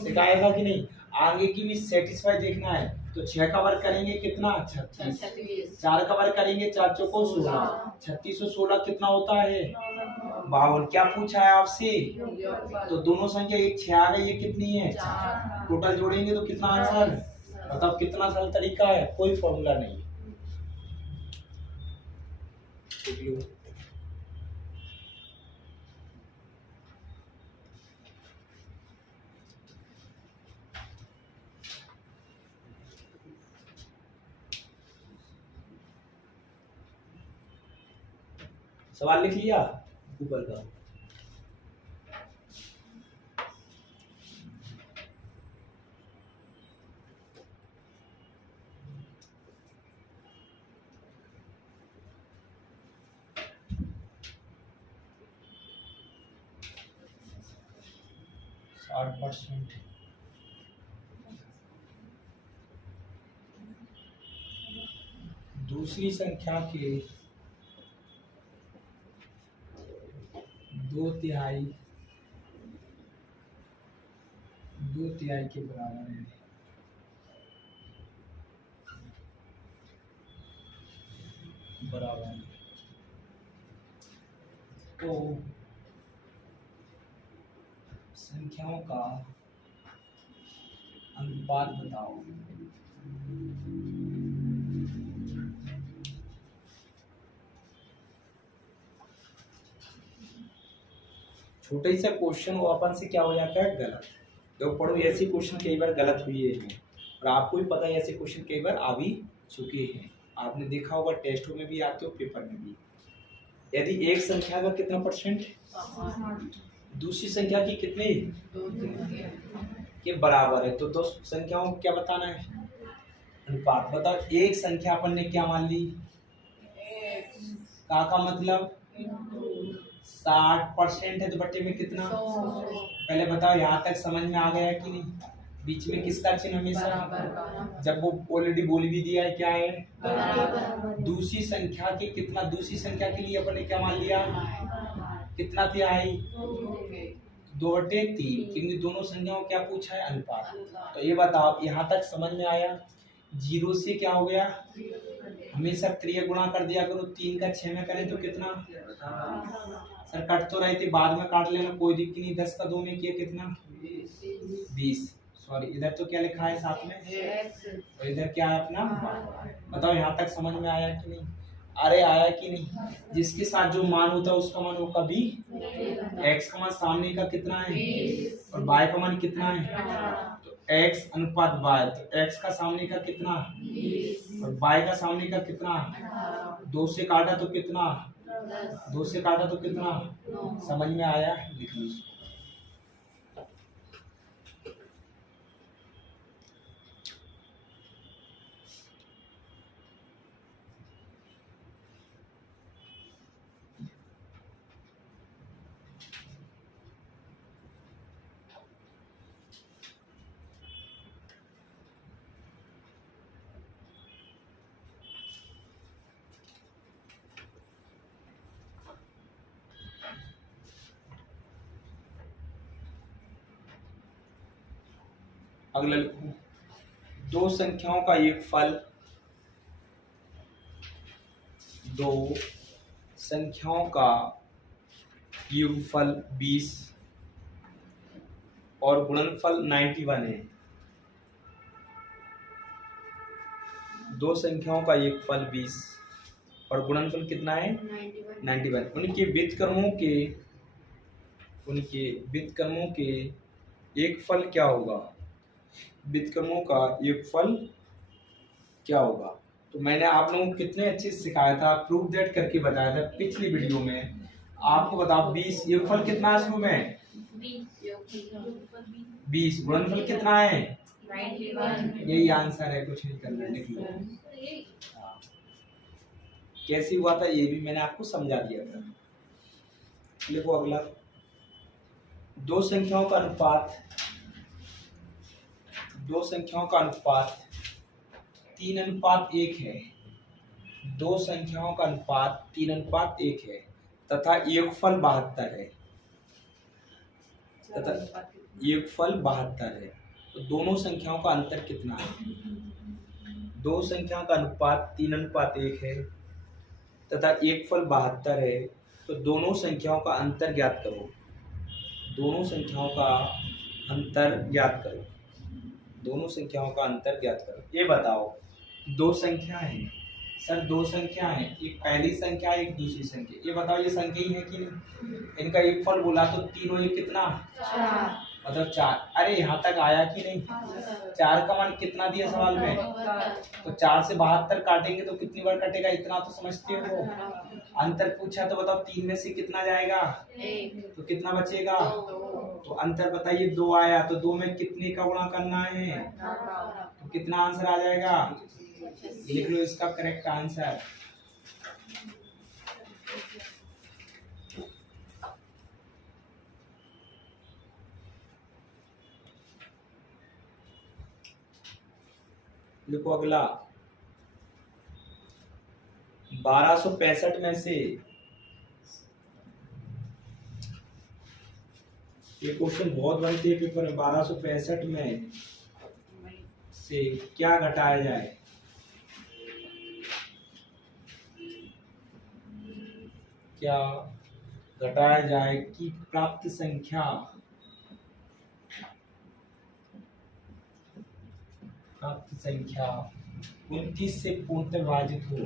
सिखाया था कि नहीं। आगे की भी सेटिस्फाई देखना है, तो 6 का वर्ग करेंगे कितना, 36, 4 का वर्ग करेंगे 4 चौको 16, 36 और 16 कितना होता है 52। क्या पूछा है आपसे, तो दोनों संख्या एक 6 आ गई, ये कितनी है, टोटल जोड़ेंगे तो कितना आंसर, मतलब कितना सरल तरीका है, कोई फॉर्मूला नहीं है। सवाल लिख लिया ऊपर का, %60। दूसरी संख्या के 2/3 के बराबर है। तो संख्याओं का अनुपात बताओ। छोटा ही सा क्वेश्चन वो अपन से क्या हो जाता है, गलत। तो पढ़ो, ऐसे क्वेश्चन कई बार गलत हुए हैं और आपको भी पता है ऐसे क्वेश्चन कई बार आ भी चुके हैं। आपने देखा होगा टेस्टों में भी आते हो, पेपर में भी। यदि एक संख्या का कितना %, दूसरी संख्या की कितनी के बराबर है, तो दो संख्याओं को क्या बताना है, अनुपात। बताओ, एक संख्या अपन ने क्या मान ली, का मतलब 60% है, तो बट्टे में कितना, पहले बताओ यहाँ तक समझ में आ गया कि नहीं। बीच में किसका चिन्ह हमेशा, जब वो ऑलरेडी बोल भी दिया है क्या है, दूसरी संख्या के कितना, दूसरी संख्या के लिए अपन ने क्या मान लिया, कितना तिहाई, 2/3, क्योंकि दोनों संख्याओं क्या पूछा है, अनुपात। तो ये बताओ यहाँ तक समझ में आया। 0 से क्या हो गया, हमेशा 3 गुणा कर दिया करो, 3 का 6 में करें तो कितना, सर कट तो रहे थे, बाद में काट लेना, कोई दिक्कत नहीं। 10 का 2 में किया कितना? 20। सॉरी, इधर तो क्या लिखा है साथ में, और इधर क्या है अपना। बताओ यहाँ तक समझ में आया कि नहीं? अरे आया कि नहीं? जिसके साथ जो मान होता है उसका मान वो कभी, x का मान सामने का कितना है और y का मान कितना है, तो x अनुपात y, तो x का सामने का कितना और y का सामने का कितना, 2 से काटा तो कितना, 2 से काटा तो कितना, समझ में आया? लिख लो इसको। अगला लिखो, दो संख्याओं का योगफल, दो संख्याओं का योगफल 20 और गुणनफल 91 है। दो संख्याओं का योगफल 20 और गुणनफल कितना है? 91। उनके व्युत्क्रमों के एक फल क्या होगा? व्युत्क्रमों का योगफल क्या होगा? तो मैंने आप लोगों को कितने अच्छे से सिखाया था, प्रूफ दैट करके बताया था पिछली वीडियो में। आपको बताओ 20 योगफल कितना है शुरू में? 20। गुणनफल कितना है? 91। यही आंसर है, कुछ नहीं करना, लिख लो। हाँ। कैसे हुआ था ये भी मैंने आपको समझा दिया था। लिखो अगला, दो संख्याओं का अनुपात 3:1 है। दो संख्याओं का अनुपात 3:1 है तथा योगफल 72 है। तो दोनों संख्याओं का अंतर कितना है? दो संख्याओं का अनुपात 3:1 है तथा योगफल 72 है, तो दोनों संख्याओं का अंतर ज्ञात करो। दोनों संख्याओं का अंतर ज्ञात करो। दोनों संख्याओं का अंतर ज्ञात करो। ये बताओ, दो संख्या है सर, दो संख्या है, एक पहली संख्या एक दूसरी संख्या, ये बताओ ये संख्या ही है कि नहीं? इनका एक फल बोला तो तीनों एक कितना, मतलब 4। अरे यहाँ तक आया कि नहीं? 4 का मान कितना दिया सवाल में? तो 4 से 72 काटेंगे तो कितनी बार कटेगा, इतना तो समझते हो। अंतर पूछा तो बताओ 3 में से कितना जाएगा, तो कितना बचेगा? तो अंतर बताइए, 2 आया, तो 2 में कितने का गुणा करना है, तो कितना आंसर आ जाएगा? लिख लो इसका करेक्ट आंसर। लिखो अगला, 1265 में से, ये क्वेश्चन बहुत बनते हैं पेपर में, 1265 में से क्या घटाया जाए? क्या घटाया जाए कि प्राप्त संख्या 29 से पूर्णतः विभाजित हो।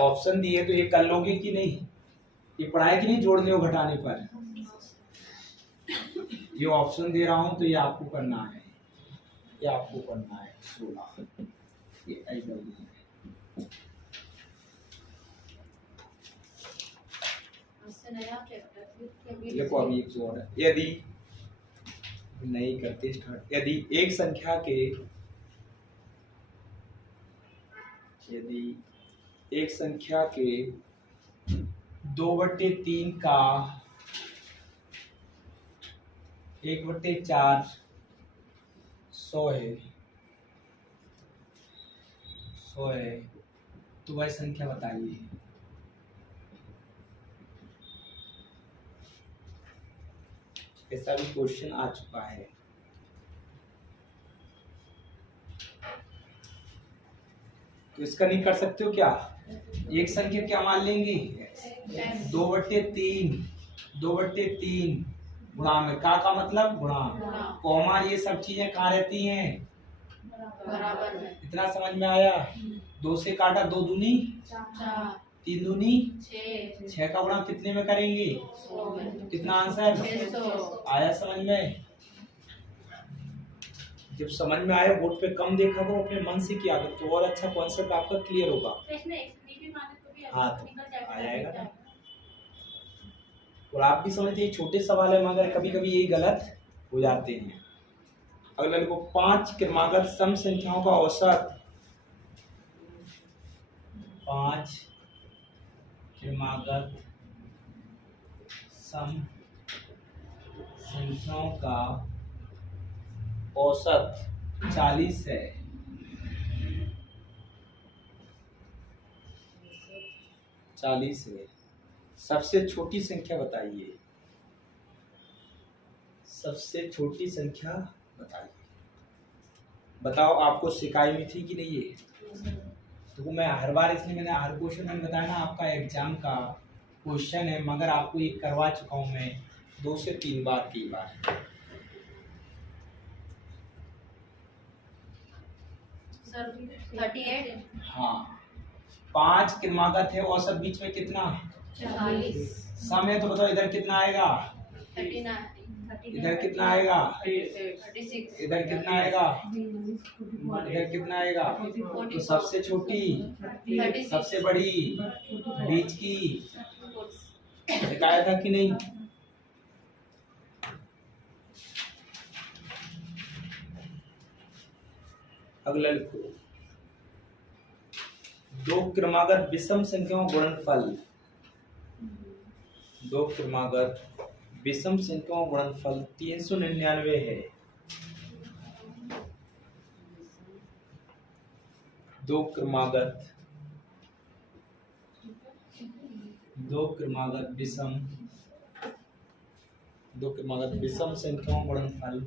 ऑप्शन दिए तो ये कर लोगे कि नहीं? ये पढ़ाए कि नहीं जोड़ने और घटाने पर? ये ऑप्शन दे रहा हूं तो ये आपको करना है, ये आपको करना है। 16 ये ऐसा देखो, अभी एक और है, यदि नहीं करते स्टार्ट, यदि एक संख्या के 2/3 का 1/4 100 है, तो वह संख्या बताइए। ऐसा भी क्वेश्चन आ चुका है। तो इसका नहीं कर सकते हो क्या? एक संख्या क्या मान लेंगे? 2/3, 2/3 गुणा में का मतलब गुणा, कॉमा ये सब चीजें कहाँ रहती हैं? बराबर में। इतना समझ में आया? 2 से काटा 2 दूनी 4 3 दूनी 6 6 का गुणा कितने में करेंगे? कितना आंसर 600। आया समझ में? जब समझ में आया बोर्ड पे कम देखा करो, अपने मन से किया करो तो और अच्छा कॉन्सेप्ट आपका क्लियर होगा। हाँ तो आ जाएगा ना। और आप भी समझते छोटे सवाल है मगर कभी कभी यही गलत हो जाते हैं। अगला लिखो 5 क्रमागत सम संख्याओं का औसत, 5 क्रमागत सम संख्याओं का औसत 40 है। 40 है। सबसे छोटी संख्या बताइए, सबसे छोटी संख्या बताइए। बताओ आपको सिखाई हुई थी कि नहीं ये? तो मैं हर बार इसलिए मैंने हर क्वेश्चन में बताया ना आपका एग्जाम का क्वेश्चन है, मगर आपको ये करवा चुका हूं मैं 2 से 3 बार की बार। सर 38। हाँ 5 क्रमागत है, औसत बीच में कितना? 40। समय तो बताओ इधर कितना आएगा? 39। इधर कितना आएगा? 36। इधर कितना आएगा? इधर कितना आएगा? तो सबसे छोटी, 36। सबसे बड़ी, बीच की दिखाया था कि नहीं? अगला लिखो 2 क्रमागत विषम संख्याओं गुणनफल, 2 क्रमागत विषम संख्याओं गुणनफल 399 है। 2 क्रमागत विषम, 2 क्रमागत विषम संख्याओं गुणनफल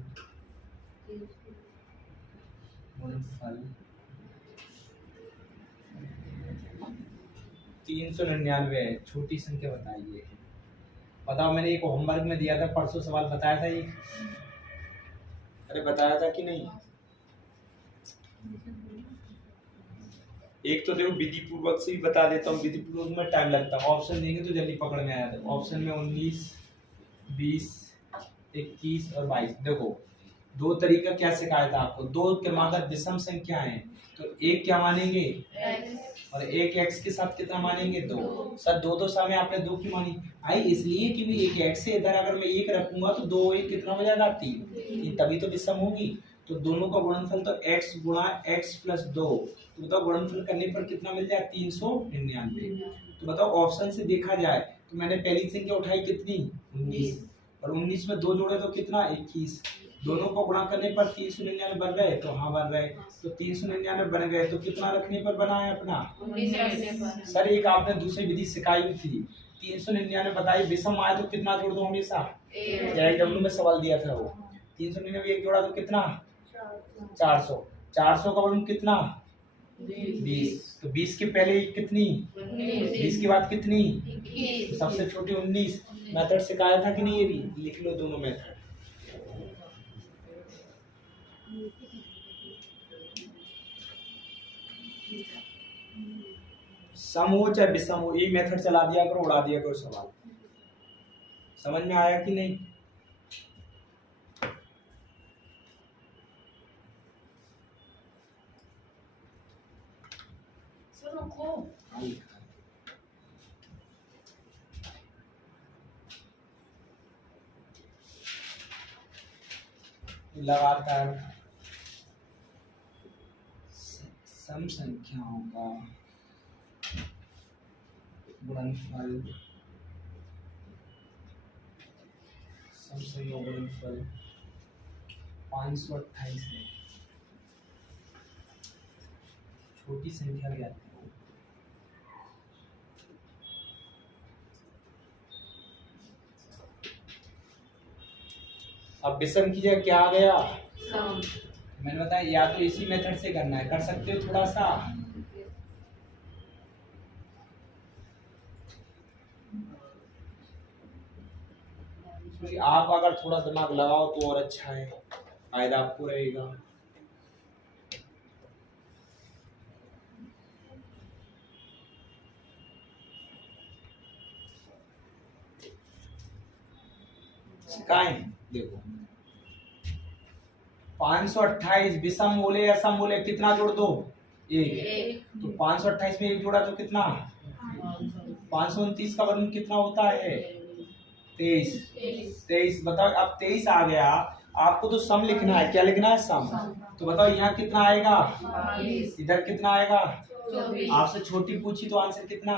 399 है। छोटी संख्या बताइए। बताओ मैंने एक होमवर्क में दिया था परसों, सवाल बताया था ये? अरे बताया था कि नहीं? एक तो देखो विधि पूर्वक से भी बता देता हूँ, विधि पूर्वक में टाइम लगता है, ऑप्शन देंगे तो जल्दी पकड़ में आया था। ऑप्शन में 19, 20, 21 और 22। देखो 2 तरीका क्या सिखाया था आपको। 2 क्रमागत विषम संख्या है तो एक क्या मानेंगे? और एक x के साथ कितना मानेंगे? 2। सर 2 तो सामने आपने 2 की मानी आई, इसलिए कि भी एक x से इधर अगर मैं 1 रखूंगा तो 2 1 कितना हो जाएगा? 3, तभी तो विषम होगी। तो दोनों का गुणनफल तो x गुणा x प्लस 2, तो बताओ गुणनफल करने पर कितना मिल जाए? 399। तो बताओ ऑप्शन से देखा जाए तो मैंने पहली संख्या उठाई कितनी? 19, और 19 में 2 जोड़े तो कितना? 21। दोनों को गुणा करने पर 399 बन रहे, तो हाँ बन रहे। तो 399 बन गए तो कितना रखने पर बना है अपना? 19 रखने पर। सर एक आपने दूसरी विधि सिखाई हुई थी, 399 बताई, विषम आए तो कितना जोड़ दो हमेशा? AIW में सवाल दिया था वो। 399 एक जोड़ा तो कितना? 400। 400 का वर्ग कितना? 20। तो 20 के पहले कितनी? 20 के बाद कितनी? तो सबसे छोटी 19। मेथड सिखाया था कि नहीं? ये भी लिख लो दोनों मेथड। सम हो चाहे विषम हो, यही मेथड चला दिया करो, उड़ा दिया करो सवाल। समझ में आया कि नहीं? लगातार सम संख्याओं का गुणनफल, सम संख्याओं का गुणनफल 528 है। छोटी संख्या ज्ञात करो। अब विषम की जगह क्या आ गया? सम। मैंने बताया या तो इसी मेथड से करना है, कर सकते हो थोड़ा सा। क्योंकि आप अगर थोड़ा दिमाग लगाओ तो और अच्छा है, फायदा आपको रहेगा। सिखाएं, देखो 528 विषम बोले या सम बोले, कितना जोड़ दो? एक। तो 528 में एक जोड़ा तो कितना? 529 का वर्ग कितना होता है? 23। बताओ, अब 23 आ गया, आपको तो सम लिखना है। क्या लिखना है? सम। तो बताओ यहाँ कितना आएगा? इधर कितना आएगा? आपसे छोटी पूछी तो आंसर कितना?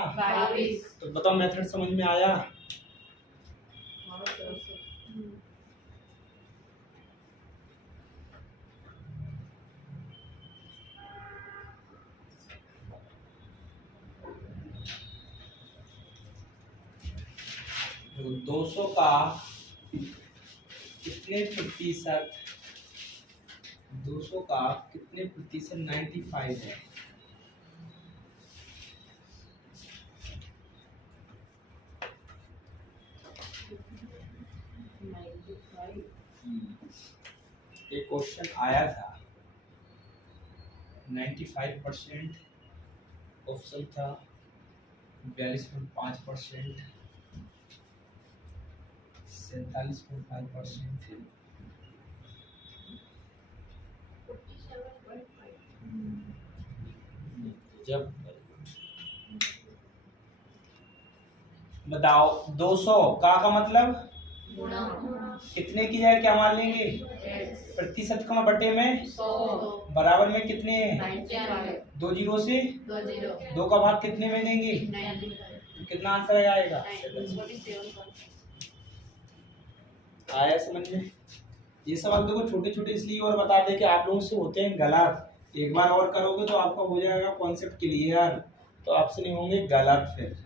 तो बताओ मेथड समझ में आया? तो 200 का कितने प्रतिशत, 200 का कितने प्रतिशत 95 है? एक क्वेश्चन आया था, 95% ऑप्शन था, 42.5%, 47.5%। जब बताओ 200 का मतलब कितने की जाए, क्या मान लेंगे? प्रतिशत का बटे में बराबर में कितने हैं? 2 जीरो से 2 का भाग कितने में देंगे? तो कितना आंसर आएगा? आया समझ में? ये सवाल देखो छोटे छोटे इसलिए और बता दे कि आप लोगों से होते हैं गलत। एक बार और करोगे तो आपका हो जाएगा कॉन्सेप्ट क्लियर, तो आपसे नहीं होंगे गलत। फिर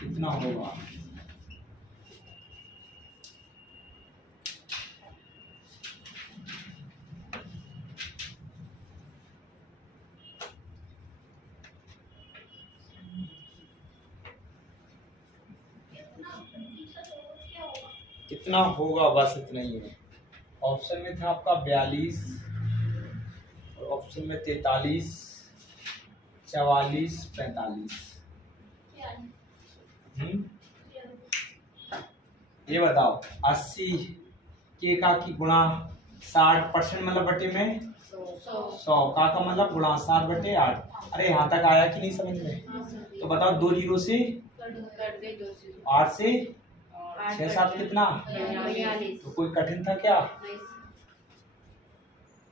कितना होगा? कितना होगा, बस इतना ही है। ऑप्शन में था आपका 42, और ऑप्शन में 43, 44, 45। ये बताओ 80 के का की गुणा 60% मतलब बटे में 100 का मतलब गुणा 7 बटे 8। अरे यहाँ तक आया कि नहीं समझ में? तो बताओ 2 जीरो से 8 से 6 7 कितना? तो कोई कठिन था क्या?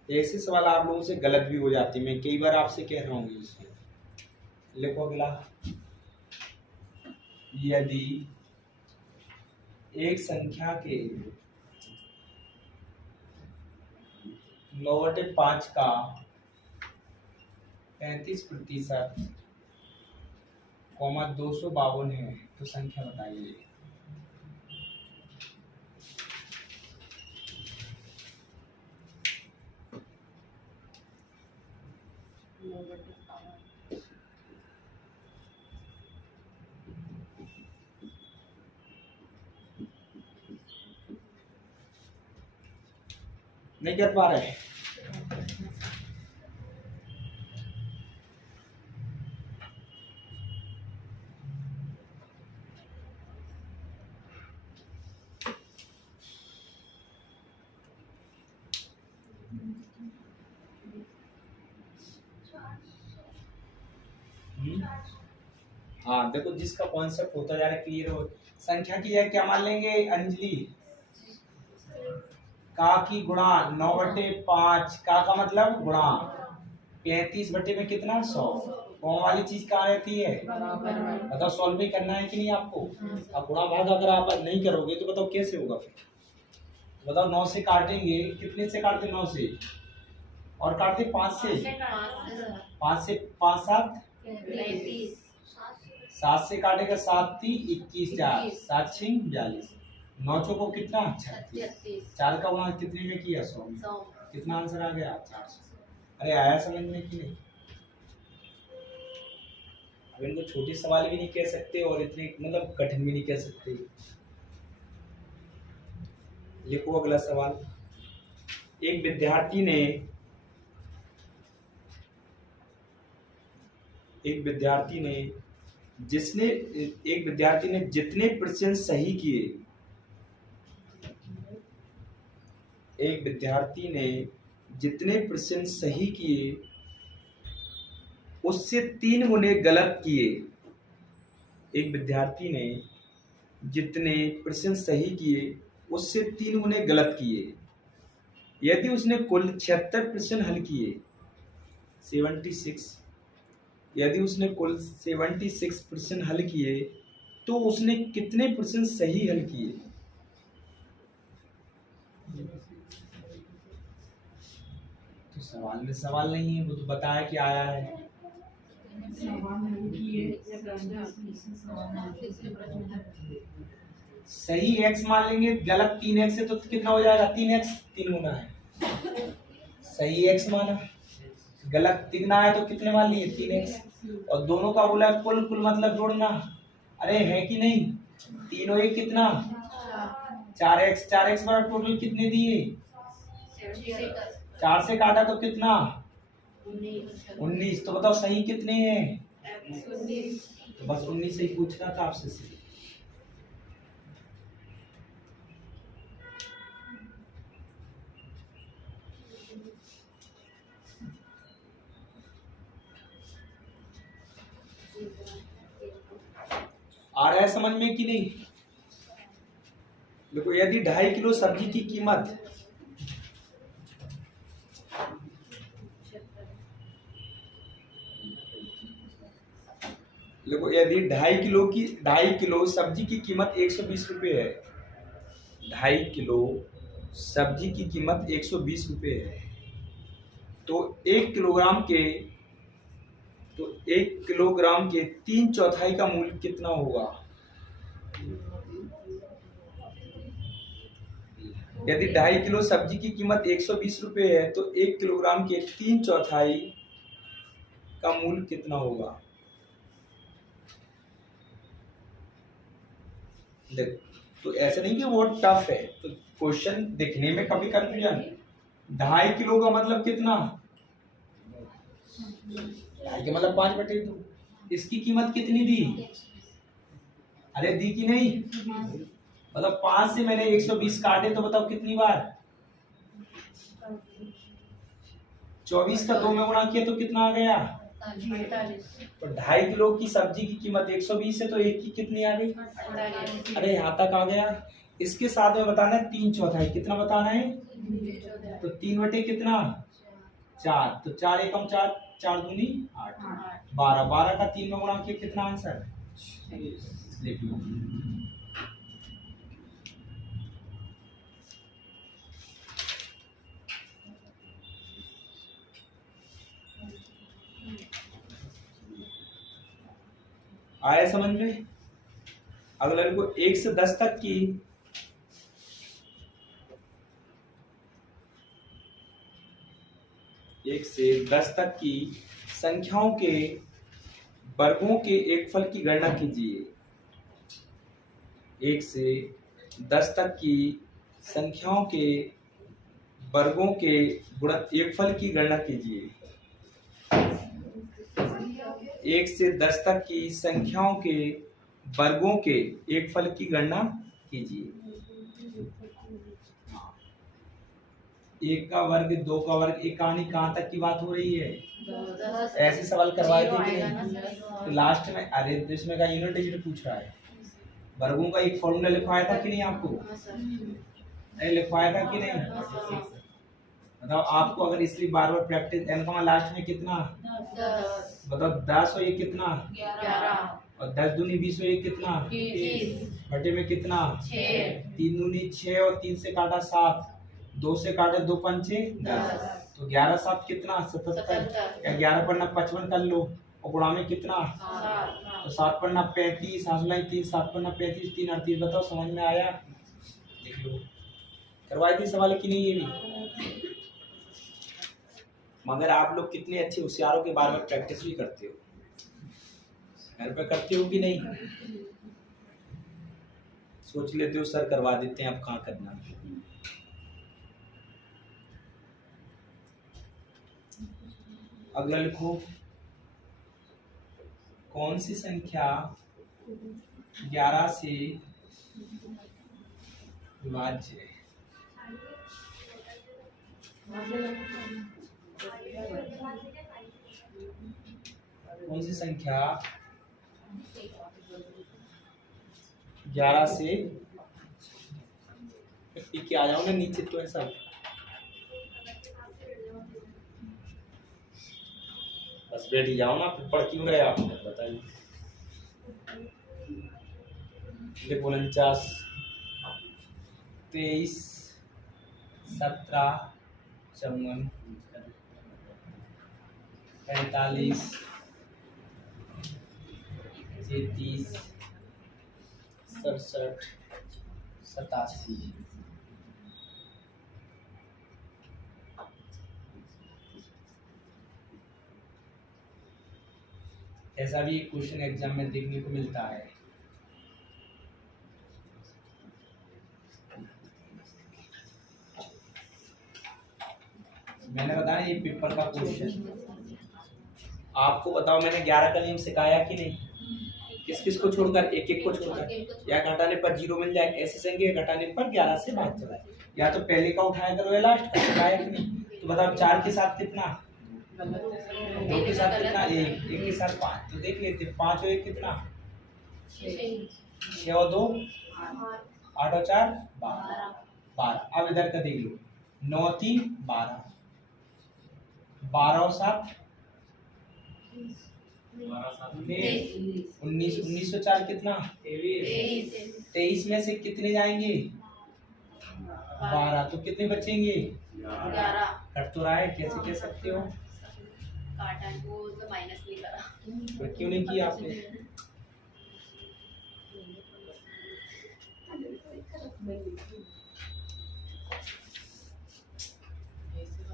ऐसे सवाल आप लोगों से गलत भी हो जाते हैं, मैं कई बार आपसे कह रहा हूँ। लिखो अगला, यदि एक संख्या के 9/5 का 35% 252 है तो संख्या बताइए। नहीं कर पा रहे? हाँ देखो, जिसका कॉन्सेप्ट होता जा रहा है क्लियर हो। संख्या की जगह क्या मान लेंगे अंजलि? का की गुणा 9/5, का मतलब गुणा 35 बटे में कितना 100। कौन वाली चीज कहाँ रहती है? बताओ सॉल्व भी करना है कि नहीं आपको? अब गुणा भाग अगर आप नहीं करोगे तो बताओ कैसे होगा फिर? बताओ 9 से काटेंगे, कितने से काटते? 9 से, और काटते 5 से। 5 से 5 7 7 से काटेगा 7 3 21 4 7 6 42। 9 चौको कितना? 36। 4 का गुणा कितने में किया? 100। कितना आंसर आ गया? 400। अरे आया समझ में कि नहीं? अब इनको छोटे सवाल भी नहीं कह सकते और इतने मतलब कठिन भी नहीं कह सकते। लिखो अगला सवाल। एक विद्यार्थी ने जितने प्रश्न सही किए, एक विद्यार्थी ने जितने प्रश्न सही किए उससे 3 गुने गलत किए। एक विद्यार्थी ने जितने प्रश्न सही किए उससे 3 गुने गलत किए। यदि उसने कुल 76 प्रश्न हल किए, 76, यदि उसने कुल 76 प्रश्न हल किए तो उसने कितने प्रश्न सही हल किए? तो सवाल में सवाल नहीं है, वो तो बताया कि आया है। सही x मान लेंगे, गलत 3x है तो कितना हो जाएगा? 3x, 3 गुना है। सही x माना, गलत 3 है तो कितने मान लिए? 3x। और दोनों का बोला कुल, कुल मतलब जोड़ना। अरे है कि नहीं? 3 और 1 कितना? 4x, 4x बराबर टोटल कितने दिए? 4 से काटा तो कितना? 19। तो बताओ सही कितने हैं? तो बस 19 ही पूछ रहा था आपसे। सही आ रहा है समझ में कि नहीं? देखो, यदि 2.5 किलो सब्जी की कीमत देखो, यदि 2.5 किलो सब्जी की कीमत 120 रुपये है, 2.5 किलो सब्जी की कीमत 120 रुपये है, तो 1 किलोग्राम के 3/4 का मूल्य कितना होगा? यदि 2.5 किलो सब्जी की कीमत 120 रुपये है तो 1 किलोग्राम के 3/4 का मूल्य कितना होगा? देख, तो ऐसा नहीं कि बहुत टफ है, तो क्वेश्चन दिखने में कभी कंफ्यूजन। 2.5 किलो का मतलब कितना? 2.5 का मतलब 5/2। इसकी कीमत कितनी दी? अरे दी कि नहीं? मतलब 5 से मैंने 120 काटे तो बताओ कितनी बार? 24 का 2 में गुणा किया तो कितना आ गया? 48। तो 2.5 किलो की सब्जी की कीमत 120 है तो एक की कितनी आ गई? 48। अरे यहाँ तक आ गया। इसके साथ में बताना है 3/4। कितना बताना है? तो 3 बटे कितना? 4। तो 4 एकम 4, 4 दूनी 8, 12। 12 का 3 में गुणा किया कितना आंसर? लिख लो। आया समझ में? अगला को 1 से 10 तक की संख्याओं के वर्गों के एक फल की गणना कीजिए। 1 से 10 तक की संख्याओं के वर्गों के एक फल की गणना कीजिए। 1 से 10 तक की संख्याओं के वर्गों के एक फल की गणना कीजिए। 1 का वर्ग, 2 का वर्ग, एक कहानी कहाँ तक की बात हो रही है? ऐसे सवाल करवाए थे कि नहीं? तो लास्ट में, अरे तो इसमें का यूनिट डिजिट पूछ रहा है। वर्गों का एक फॉर्मूला लिखवाया था कि नहीं आपको? अरे लिखवाया था कि नहीं? बताओ आपको अगर इसलिए बार बार प्रैक्टिस, एन का लास्ट में कितना? बताओ 10 और ये कितना? 11। और 10 दूनी 20 और ये कितना? 20। बटे में कितना? 6। 3 दूनी 6 और 3 से काटा 7, 2 से काटे 2 पंचे 10। तो 11 7 कितना? 77। या 11 पन्ना 55 कर लो और गुणा में कितना? तो 7 पन्ना 35, 3 7 पन्ना 35, 3 38। बताओ समझ में आया? देख लो, करवाई थी सवाल की नहीं ये भी? मगर आप लोग कितने अच्छे होशियारों के बारे में प्रैक्टिस भी करते हो। घर पे करते हो कि नहीं? सोच लेते हो सर करवा देते हैं, अब कहाँ करना है। अगला लिखो, कौन सी संख्या 11 से विभाज्य है? कौन सी संख्या 11 से के आ जाओ ना नीचे तो ऐसा बस बैठ ही जाओ ना, फिर पढ़ क्यों रहे आप बताइए। देखो 49, 23, 17, 54, 45, 33, 67, 87। ऐसा भी एक क्वेश्चन एग्जाम में देखने को मिलता है। मैंने बताया ये पेपर का क्वेश्चन। आपको बताओ मैंने 11 का नियम सिखाया कि नहीं? किस किस को छोड़कर, एक एक को छोड़कर, या घटाने पर 0 मिल जाए ऐसी संख्या घटाने पर 11 से भाग चला, या तो पहले का उठाया करो या लास्ट का, सिखाया कि नहीं? तो बताओ 4 के साथ कितना, 2 के साथ कितना, 1 के साथ 5, तो देख लेते 5 और 1 कितना, 6 और 2 8 और 4 12। अब इधर का देख लो, 9 और 3 12, 12 और 7 19, 19 और 4 कितना, 23 में से कितने जाएंगे, 12, तो कितने बचेंगे, 11। कट तो रहा है, कैसे कह सकते हो? काटा वो तो माइनस नहीं करा, तो क्यों नहीं किया आपने?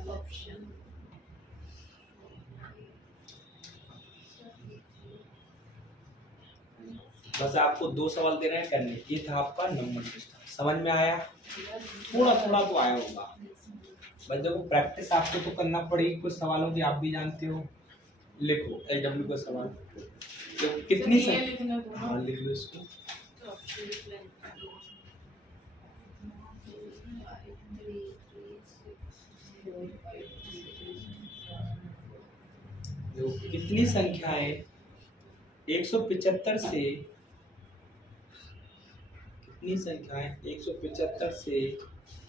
ऑप्शन बस आपको 2 सवाल दे रहे हैं करने, ये था आपका नंबर सिस्टम। समझ में आया? थोड़ा थोड़ा तो आया होगा, बस देखो प्रैक्टिस आपको तो करना पड़ेगी। कुछ सवालों की आप भी जानते हो। लिखो LW का सवाल, तो कितनी हाँ लिख लो इसको। देखो कितनी संख्याएं 175 से, कितनी संख्याएं 175 से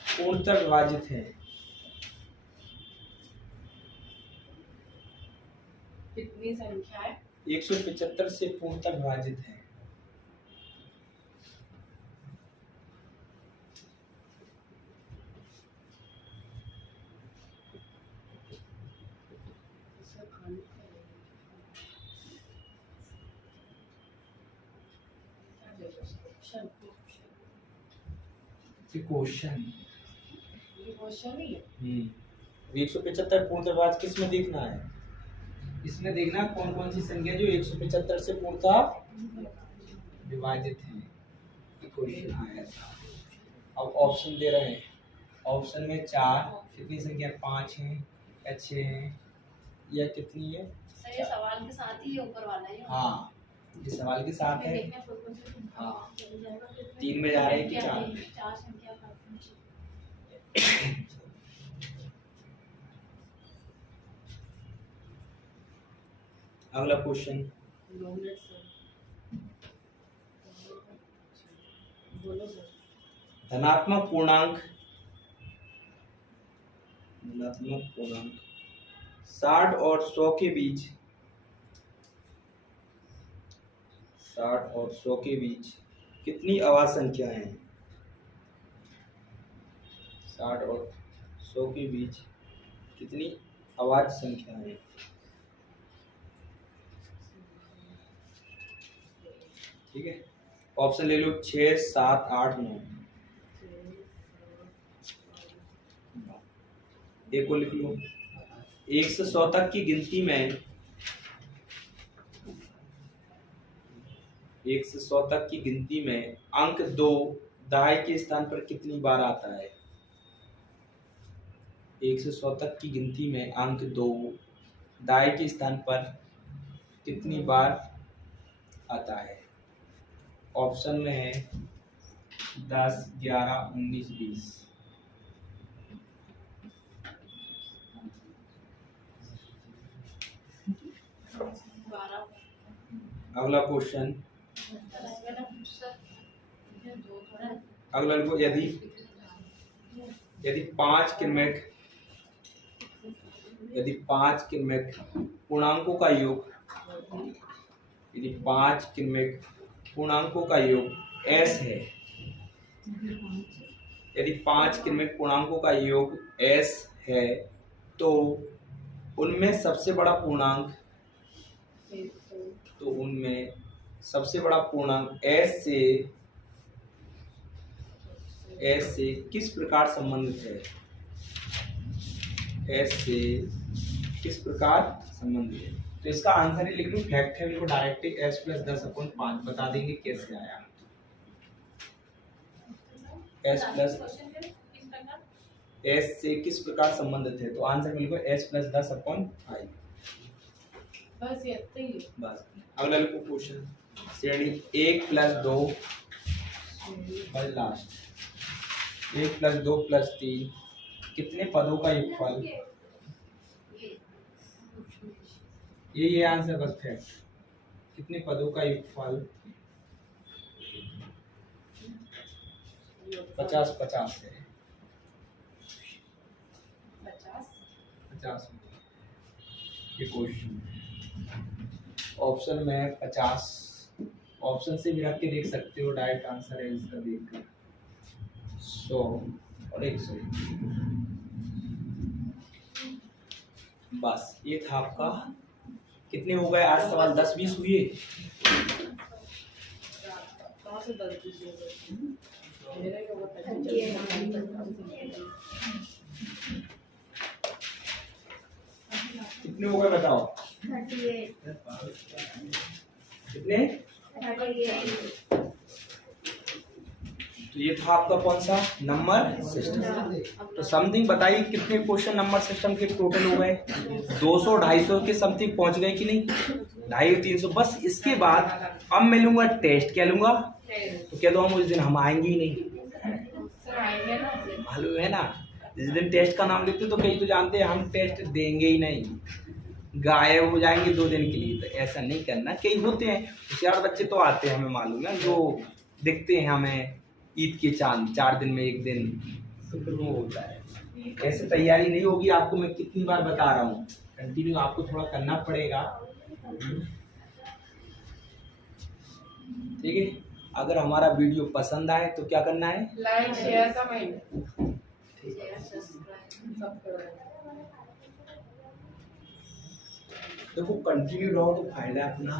पूर्णतः विभाजित है? कितनी संख्या है 175 से पूर्णतः विभाजित है? क्वेश्चन 175 पूर्णतः विभाजित किस में देखना है? इसमें देखना कौन कौन सी संख्या जो 175 से पूर्णतः विभाजित है। क्वेश्चन आया था। अब ऑप्शन दे रहे हैं, ऑप्शन में 4, कितनी संख्या 5 है या 6 है या कितनी है? सर ये सवाल के साथ ही ऊपर वाला है। हाँ ये सवाल के साथ है। हाँ 3 में जा रहे हैं कि 4 में? 4 संख्या का अगला क्वेश्चन, धनात्मक पूर्णांक 60 और 100 के बीच, 60 और 100 के बीच कितनी अवाज संख्याएं हैं? 60 और 100 के बीच कितनी अवाज संख्याएं हैं? ठीक है, ऑप्शन ले लो 6, 7, 8, 9। एक को लिख लो, 1 से 100 तक की गिनती में 1 से 100 तक की गिनती में अंक 2 दाएं के स्थान पर कितनी बार आता है? 1 से 100 तक की गिनती में अंक 2 दाएं के स्थान पर कितनी बार आता है? ऑप्शन में है 10, 11, 19, 20। अगला क्वेश्चन, अगला यदि 5 किण्विक पूर्णांकों का योग, यदि 5 किण्विक पूर्णांकों का योग s है, यदि 5 किण्विक पूर्णांकों का योग s है तो उनमें सबसे बड़ा पूर्णांक s से किस प्रकार संबंधित है? s से किस प्रकार संबंधित है? तो इसका आंसर ही लिख लूं, फैक्ट है, बिल्कुल डायरेक्ट s प्लस 10/5 बता देंगे कैसे आया। s से किस प्रकार संबंधित है, तो आंसर बिल्कुल s प्लस 10/5। बस इतना ही। बस अगला लिखो क्वेश्चन, श्रेणी 1 + 2 बस लास्ट 1 + 2 + 3 कितने पदों का योगफल? ये आंसर बस फैक्ट, कितने पदों का योगफल? 50-50 है। 50 ये क्वेश्चन ऑप्शन में 50, ऑप्शन से भी रख के देख सकते हो, डायरेक्ट आंसर है इसका देखकर 100 और 100। बस ये था आपका। कितने हो गए आज सवाल? 10-20 हुए। कितने हो गए बताओ? 38। कितने? तो ये था आपका कौन सा नंबर सिस्टम। तो समथिंग बताइए कितने क्वेश्चन नंबर सिस्टम के टोटल हो गए? 200-250 के समथिंग पहुंच गए कि नहीं? 250-300। बस इसके बाद अब मैं लूंगा टेस्ट। क्या लूंगा? तो क्या हम उस दिन हम आएंगे ही नहीं, मालूम है ना। जिस दिन टेस्ट का नाम लेते तो कई तो जानते हैं हम टेस्ट देंगे ही नहीं, गायब हो जाएंगे 2 दिन के लिए। तो ऐसा नहीं करना। कई होते हैं होशियार बच्चे तो आते हैं, हमें मालूम है, जो दिखते हैं हमें ईद के चांद, 4 दिन में 1 दिन, तो फिर वो होता है। ऐसे तैयारी नहीं होगी आपको, मैं कितनी बार बता रहा हूँ, कंटिन्यू आपको थोड़ा करना पड़ेगा, ठीक है। अगर हमारा वीडियो पसंद आए तो क्या करना है? Like, share, comment. देखो कंटिन्यू रहो तो फायदा है अपना।